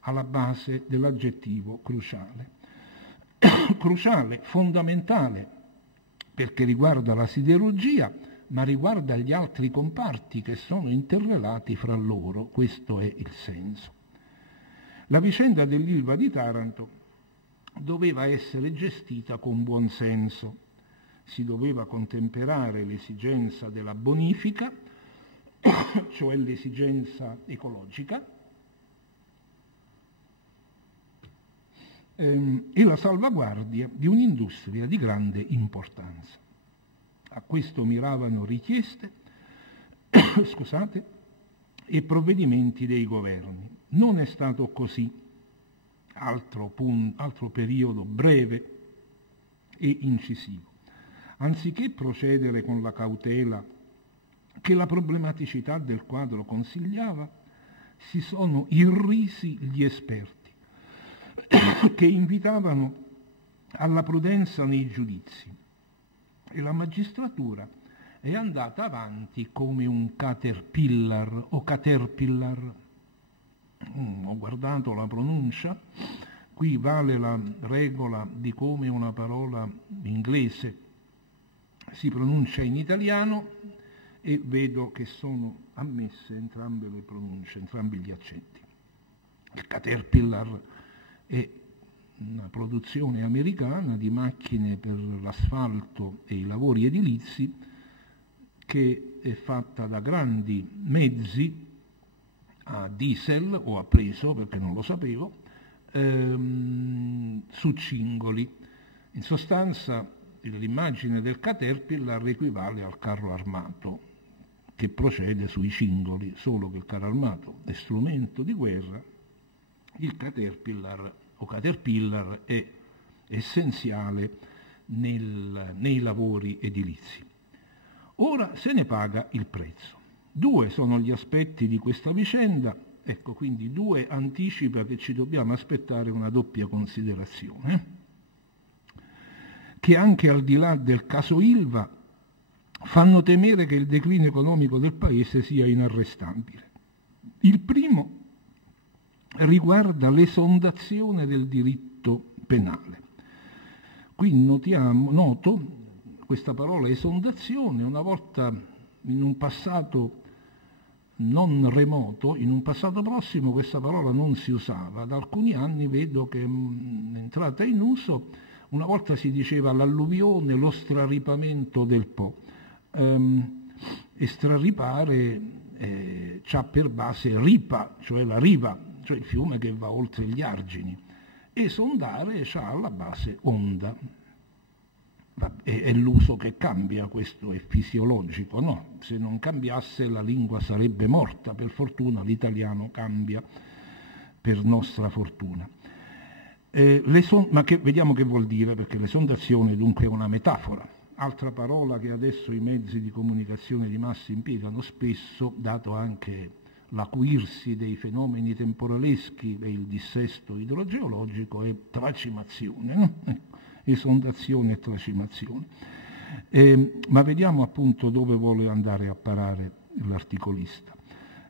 alla base dell'aggettivo cruciale. Cruciale, fondamentale, perché riguarda la siderurgia, ma riguarda gli altri comparti che sono interrelati fra loro. Questo è il senso. La vicenda dell'Ilva di Taranto doveva essere gestita con buon senso. Si doveva contemperare l'esigenza della bonifica, cioè l'esigenza ecologica, e la salvaguardia di un'industria di grande importanza. A questo miravano richieste e provvedimenti dei governi. Non è stato così. Altro periodo breve e incisivo. Anziché procedere con la cautela che la problematicità del quadro consigliava, si sono irrisi gli esperti che invitavano alla prudenza nei giudizi, e la magistratura è andata avanti come un caterpillar o caterpillar. Ho guardato la pronuncia, Qui vale la regola di come una parola inglese si pronuncia in italiano e vedo che sono ammesse entrambe le pronunce, entrambi gli accenti. Il Caterpillar è una produzione americana di macchine per l'asfalto e i lavori edilizi che è fatta da grandi mezzi a diesel, o a preso perché non lo sapevo, su cingoli. In sostanza l'immagine del Caterpillar equivale al carro armato che procede sui cingoli, solo che il carro armato è strumento di guerra, il Caterpillar è essenziale nei lavori edilizi. Ora se ne paga il prezzo. 2 sono gli aspetti di questa vicenda, ecco, quindi 2 anticipa che ci dobbiamo aspettare una doppia considerazione, che anche al di là del caso Ilva fanno temere che il declino economico del Paese sia inarrestabile. Il primo riguarda l'esondazione del diritto penale. Qui noto questa parola esondazione, una volta in un passato non remoto, in un passato prossimo questa parola non si usava. Da alcuni anni vedo che è entrata in uso. Una volta si diceva l'alluvione, lo straripamento del Po. E straripare c'ha per base ripa, cioè la riva, cioè il fiume che va oltre gli argini. Esondare c'ha alla base onda. È l'uso che cambia, questo è fisiologico, no? Se non cambiasse la lingua sarebbe morta, per l'italiano cambia, per nostra fortuna. Vediamo che vuol dire, perché l'esondazione dunque è una metafora, altra parola che adesso i mezzi di comunicazione di massa impiegano spesso, dato anche l'acuirsi dei fenomeni temporaleschi e il dissesto idrogeologico, è tracimazione, no? Esondazione e tracimazione. Ma vediamo appunto dove vuole andare a parare l'articolista.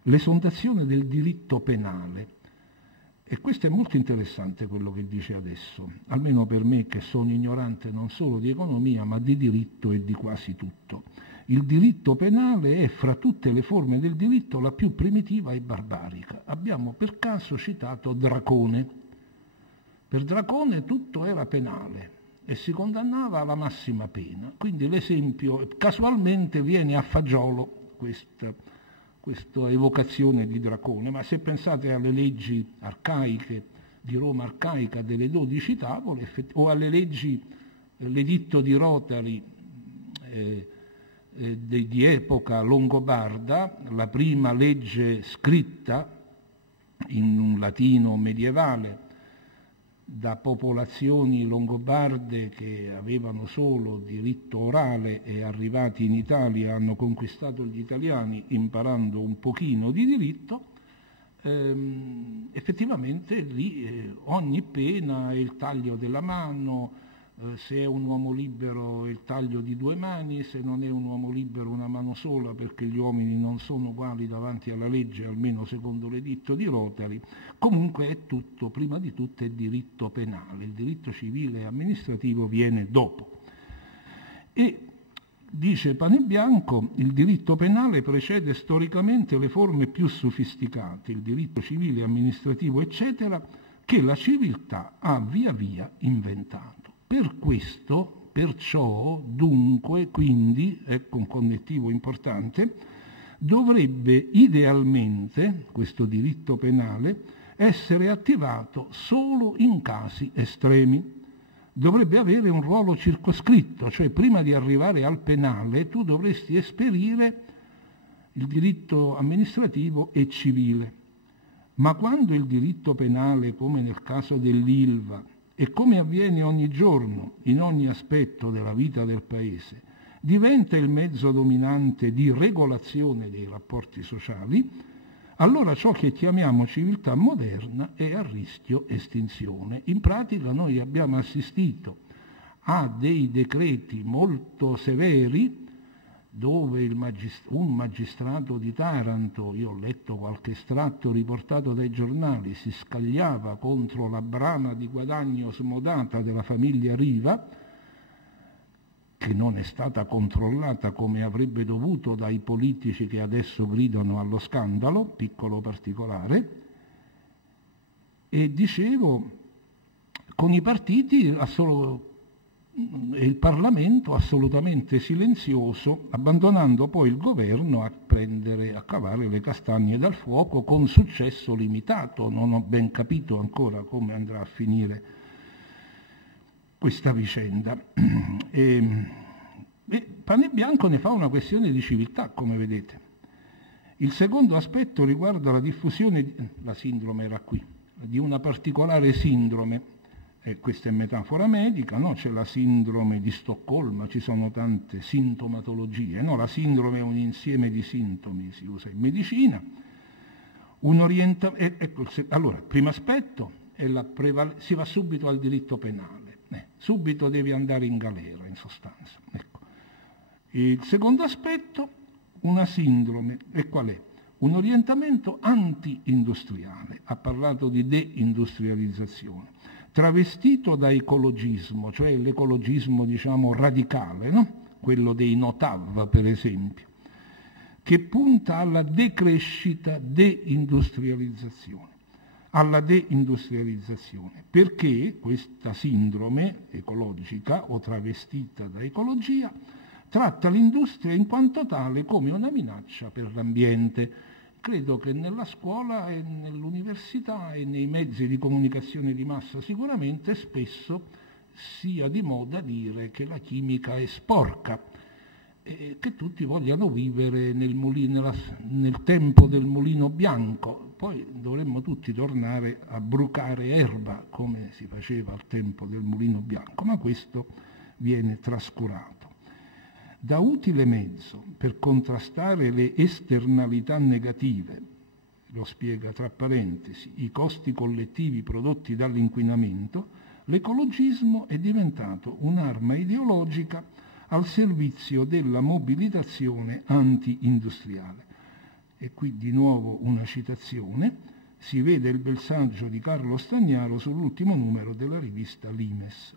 L'esondazione del diritto penale, e questo è molto interessante quello che dice adesso, almeno per me che sono ignorante non solo di economia ma di diritto e di quasi tutto. Il diritto penale è fra tutte le forme del diritto la più primitiva e barbarica. Abbiamo per caso citato Dracone. Per Dracone tutto era penale e si condannava alla massima pena. Quindi l'esempio, casualmente viene a fagiolo questa evocazione di Dracone, ma se pensate alle leggi arcaiche, di Roma arcaica, delle 12 tavole, o alle leggi, l'editto di Rotari di epoca longobarda, la prima legge scritta in un latino medievale, da popolazioni longobarde che avevano solo diritto orale e arrivati in Italia hanno conquistato gli italiani imparando un pochino di diritto, effettivamente lì ogni pena è il taglio della mano, se è un uomo libero il taglio di 2 mani, se non è un uomo libero una mano sola, perché gli uomini non sono uguali davanti alla legge, almeno secondo l'editto di Rotari. Comunque è tutto, prima di tutto è diritto penale, il diritto civile e amministrativo viene dopo. E dice Panebianco, il diritto penale precede storicamente le forme più sofisticate, il diritto civile, amministrativo, eccetera, che la civiltà ha via via inventato. Per questo, perciò, dunque, quindi, ecco un connettivo importante, dovrebbe idealmente questo diritto penale essere attivato solo in casi estremi. Dovrebbe avere un ruolo circoscritto, cioè prima di arrivare al penale tu dovresti esperire il diritto amministrativo e civile. Ma quando il diritto penale, come nel caso dell'Ilva, e come avviene ogni giorno in ogni aspetto della vita del Paese, diventa il mezzo dominante di regolazione dei rapporti sociali, allora ciò che chiamiamo civiltà moderna è a rischio estinzione. In pratica noi abbiamo assistito a dei decreti molto severi dove un magistrato di Taranto, io ho letto qualche estratto riportato dai giornali, si scagliava contro la brama di guadagno smodata della famiglia Riva, che non è stata controllata come avrebbe dovuto dai politici che adesso gridano allo scandalo, piccolo particolare, e dicevo, con i partiti e il Parlamento assolutamente silenzioso, abbandonando poi il governo a cavare le castagne dal fuoco con successo limitato. Non ho ben capito ancora come andrà a finire questa vicenda. Panebianco ne fa una questione di civiltà, come vedete. Il secondo aspetto riguarda la diffusione, la sindrome era qui, di una particolare sindrome. Questa è metafora medica, no? C'è la sindrome di Stoccolma, ci sono tante sintomatologie, no? La sindrome è un insieme di sintomi, si usa in medicina. Allora, il primo aspetto è si va subito al diritto penale, subito devi andare in galera, in sostanza. Ecco. Il secondo aspetto, una sindrome, e qual è? Un orientamento anti-industriale, ha parlato di deindustrializzazione, travestito da ecologismo, cioè l'ecologismo diciamo radicale, no? Quello dei Notav per esempio, che punta alla decrescita, alla deindustrializzazione, perché questa sindrome ecologica o travestita da ecologia tratta l'industria in quanto tale come una minaccia per l'ambiente. Credo che nella scuola e nell'università e nei mezzi di comunicazione di massa sicuramente spesso sia di moda dire che la chimica è sporca e che tutti vogliano vivere nel tempo del mulino bianco. Poi dovremmo tutti tornare a brucare erba come si faceva al tempo del mulino bianco, ma questo viene trascurato. Da utile mezzo per contrastare le esternalità negative, lo spiega tra parentesi, i costi collettivi prodotti dall'inquinamento, l'ecologismo è diventato un'arma ideologica al servizio della mobilitazione anti-industriale. E qui di nuovo una citazione, si vede il bel saggio di Carlo Stagnaro sull'ultimo numero della rivista Limes.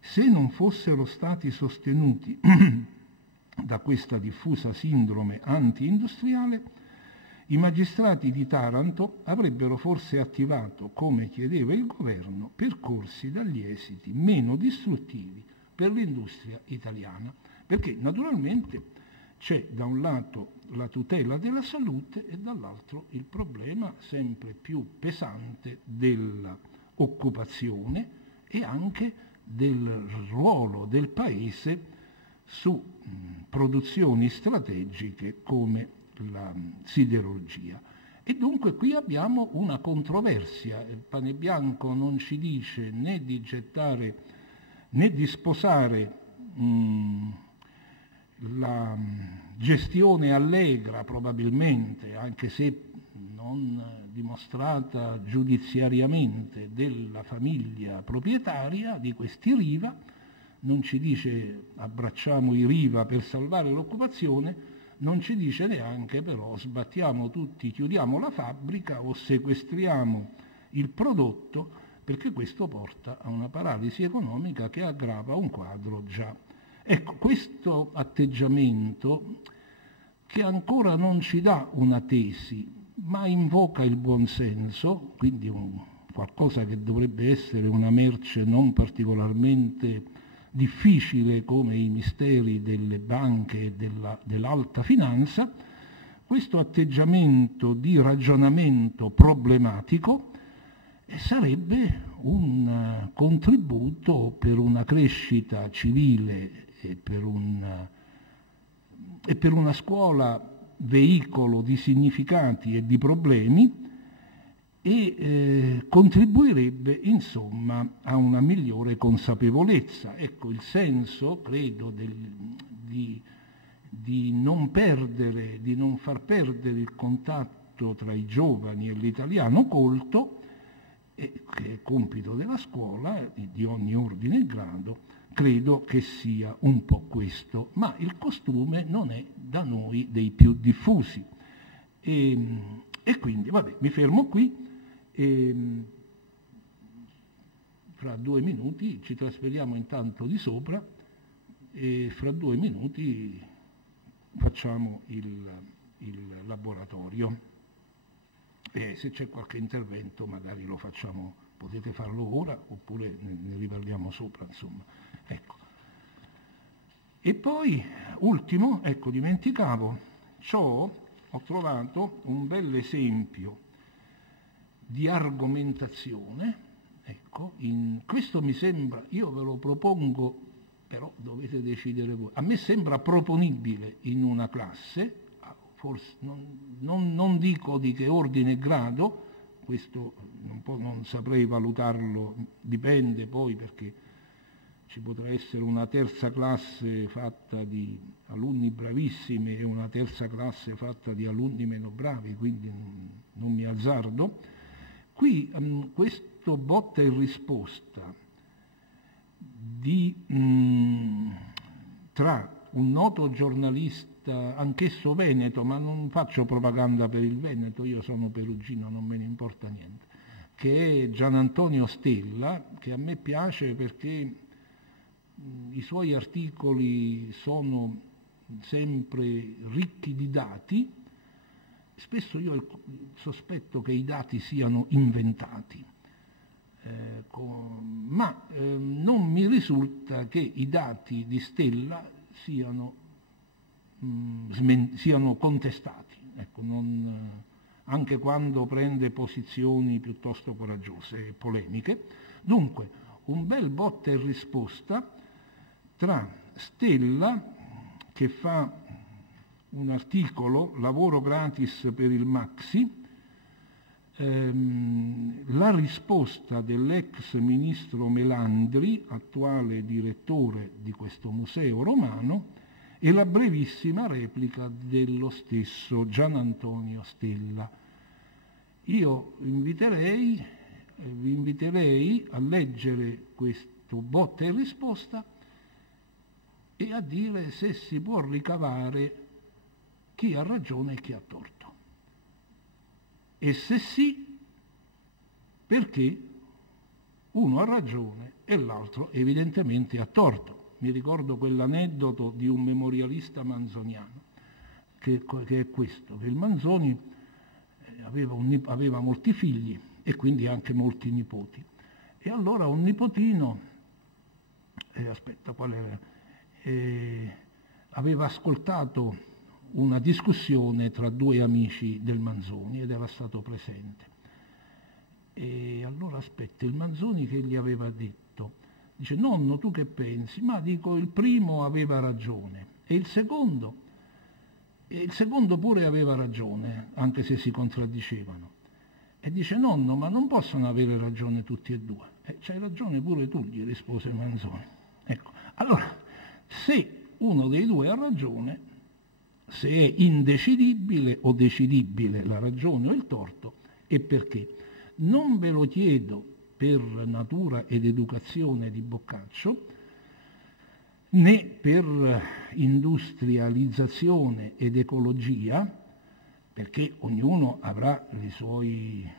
Se non fossero stati sostenuti da questa diffusa sindrome anti-industriale, i magistrati di Taranto avrebbero forse attivato, come chiedeva il governo, percorsi dagli esiti meno distruttivi per l'industria italiana, perché naturalmente c'è da un lato la tutela della salute e dall'altro il problema sempre più pesante dell'occupazione e anche del ruolo del Paese su produzioni strategiche come la siderurgia. E dunque qui abbiamo una controversia. Panebianco non ci dice né di gettare né di sposare la gestione allegra probabilmente, anche se non dimostrata giudiziariamente, della famiglia proprietaria di questi Riva. Non ci dice abbracciamo i Riva per salvare l'occupazione, non ci dice neanche però sbattiamo tutti, chiudiamo la fabbrica o sequestriamo il prodotto, perché questo porta a una paralisi economica che aggrava un quadro già. Ecco, questo atteggiamento che ancora non ci dà una tesi, ma invoca il buonsenso, quindi qualcosa che dovrebbe essere una merce non particolarmente difficile come i misteri delle banche e dell'alta finanza, questo atteggiamento di ragionamento problematico sarebbe un contributo per una crescita civile e per una scuola veicolo di significati e di problemi, e contribuirebbe insomma a una migliore consapevolezza. Ecco, il senso, credo, di non far perdere il contatto tra i giovani e l'italiano colto, che è compito della scuola di ogni ordine e grado, credo che sia un po' questo, ma il costume non è da noi dei più diffusi. E quindi, vabbè, mi fermo qui e fra 2 minuti ci trasferiamo intanto di sopra e fra 2 minuti facciamo il laboratorio. E se c'è qualche intervento magari lo facciamo, potete farlo ora oppure ne riparliamo sopra, insomma. Ecco. E poi, ultimo, ecco, dimenticavo, ho trovato un bel esempio di argomentazione, ecco, questo mi sembra, io ve lo propongo, però dovete decidere voi, a me sembra proponibile in una classe, forse non dico di che ordine e grado, questo non saprei valutarlo, dipende poi perché ci potrà essere una terza classe fatta di alunni bravissimi e una terza classe fatta di alunni meno bravi, quindi non mi azzardo. Qui questo botta e risposta tra un noto giornalista, anch'esso veneto, ma non faccio propaganda per il Veneto, io sono perugino, non me ne importa niente, che è Gianantonio Stella, che a me piace perché i suoi articoli sono sempre ricchi di dati, spesso io sospetto che i dati siano inventati, ma non mi risulta che i dati di Stella siano contestati, ecco, anche quando prende posizioni piuttosto coraggiose e polemiche. Dunque, un bel botta e risposta tra Stella, che fa un articolo, lavoro gratis per il Maxi, la risposta dell'ex ministro Melandri, attuale direttore di questo museo romano, e la brevissima replica dello stesso Gianantonio Stella. Io vi inviterei a leggere questo botta e risposta e a dire se si può ricavare chi ha ragione e chi ha torto. E se sì, perché uno ha ragione e l'altro evidentemente ha torto. Mi ricordo quell'aneddoto di un memorialista manzoniano, che è questo, che il Manzoni aveva molti figli e quindi anche molti nipoti. E allora un nipotino, aveva ascoltato una discussione tra 2 amici del Manzoni ed era stato presente. E allora il Manzoni che gli aveva detto, dice: nonno, tu che pensi? Ma dico, il primo aveva ragione e il secondo pure aveva ragione, anche se si contraddicevano. E dice: nonno, ma non possono avere ragione tutti e 2. C'hai ragione pure tu, gli rispose Manzoni. Ecco, allora, se uno dei 2 ha ragione, se è indecidibile o decidibile la ragione o il torto, e perché? Non ve lo chiedo per natura ed educazione di Boccaccio, né per industrializzazione ed ecologia, perché ognuno avrà le sue,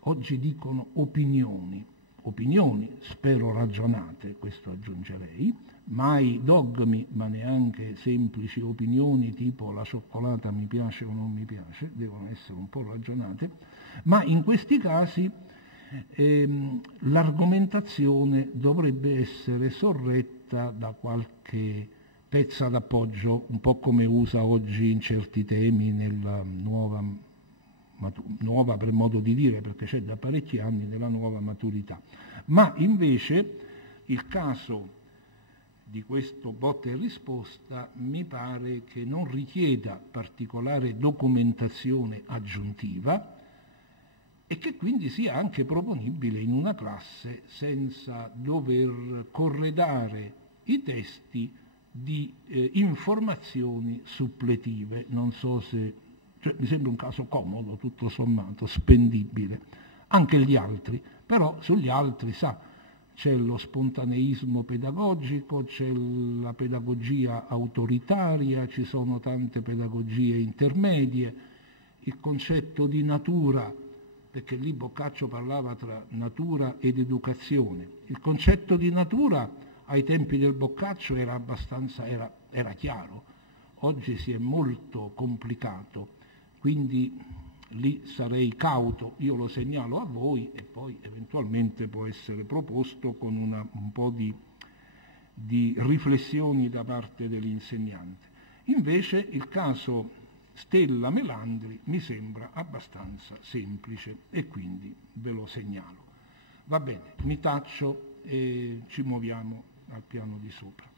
oggi dicono opinioni, spero ragionate, questo aggiungerei, mai dogmi, ma neanche semplici opinioni tipo la cioccolata mi piace o non mi piace, devono essere un po' ragionate, ma in questi casi l'argomentazione dovrebbe essere sorretta da qualche pezza d'appoggio, un po' come usa oggi in certi temi nella nuova per modo di dire, perché c'è da parecchi anni nella nuova maturità. Ma invece il caso di questo botta e risposta mi pare che non richieda particolare documentazione aggiuntiva e che quindi sia anche proponibile in una classe senza dover corredare i testi di informazioni suppletive. Non so se... mi sembra un caso comodo, tutto sommato, spendibile. Anche gli altri, però sugli altri, sa, c'è lo spontaneismo pedagogico, c'è la pedagogia autoritaria, ci sono tante pedagogie intermedie, il concetto di natura, perché lì Boccaccio parlava tra natura ed educazione. Il concetto di natura ai tempi del Boccaccio era chiaro, oggi si è molto complicato, quindi lì sarei cauto, io lo segnalo a voi e poi eventualmente può essere proposto con un po' di riflessioni da parte dell'insegnante. Invece il caso Stella Melandri mi sembra abbastanza semplice e quindi ve lo segnalo. Va bene, mi taccio e ci muoviamo al piano di sopra.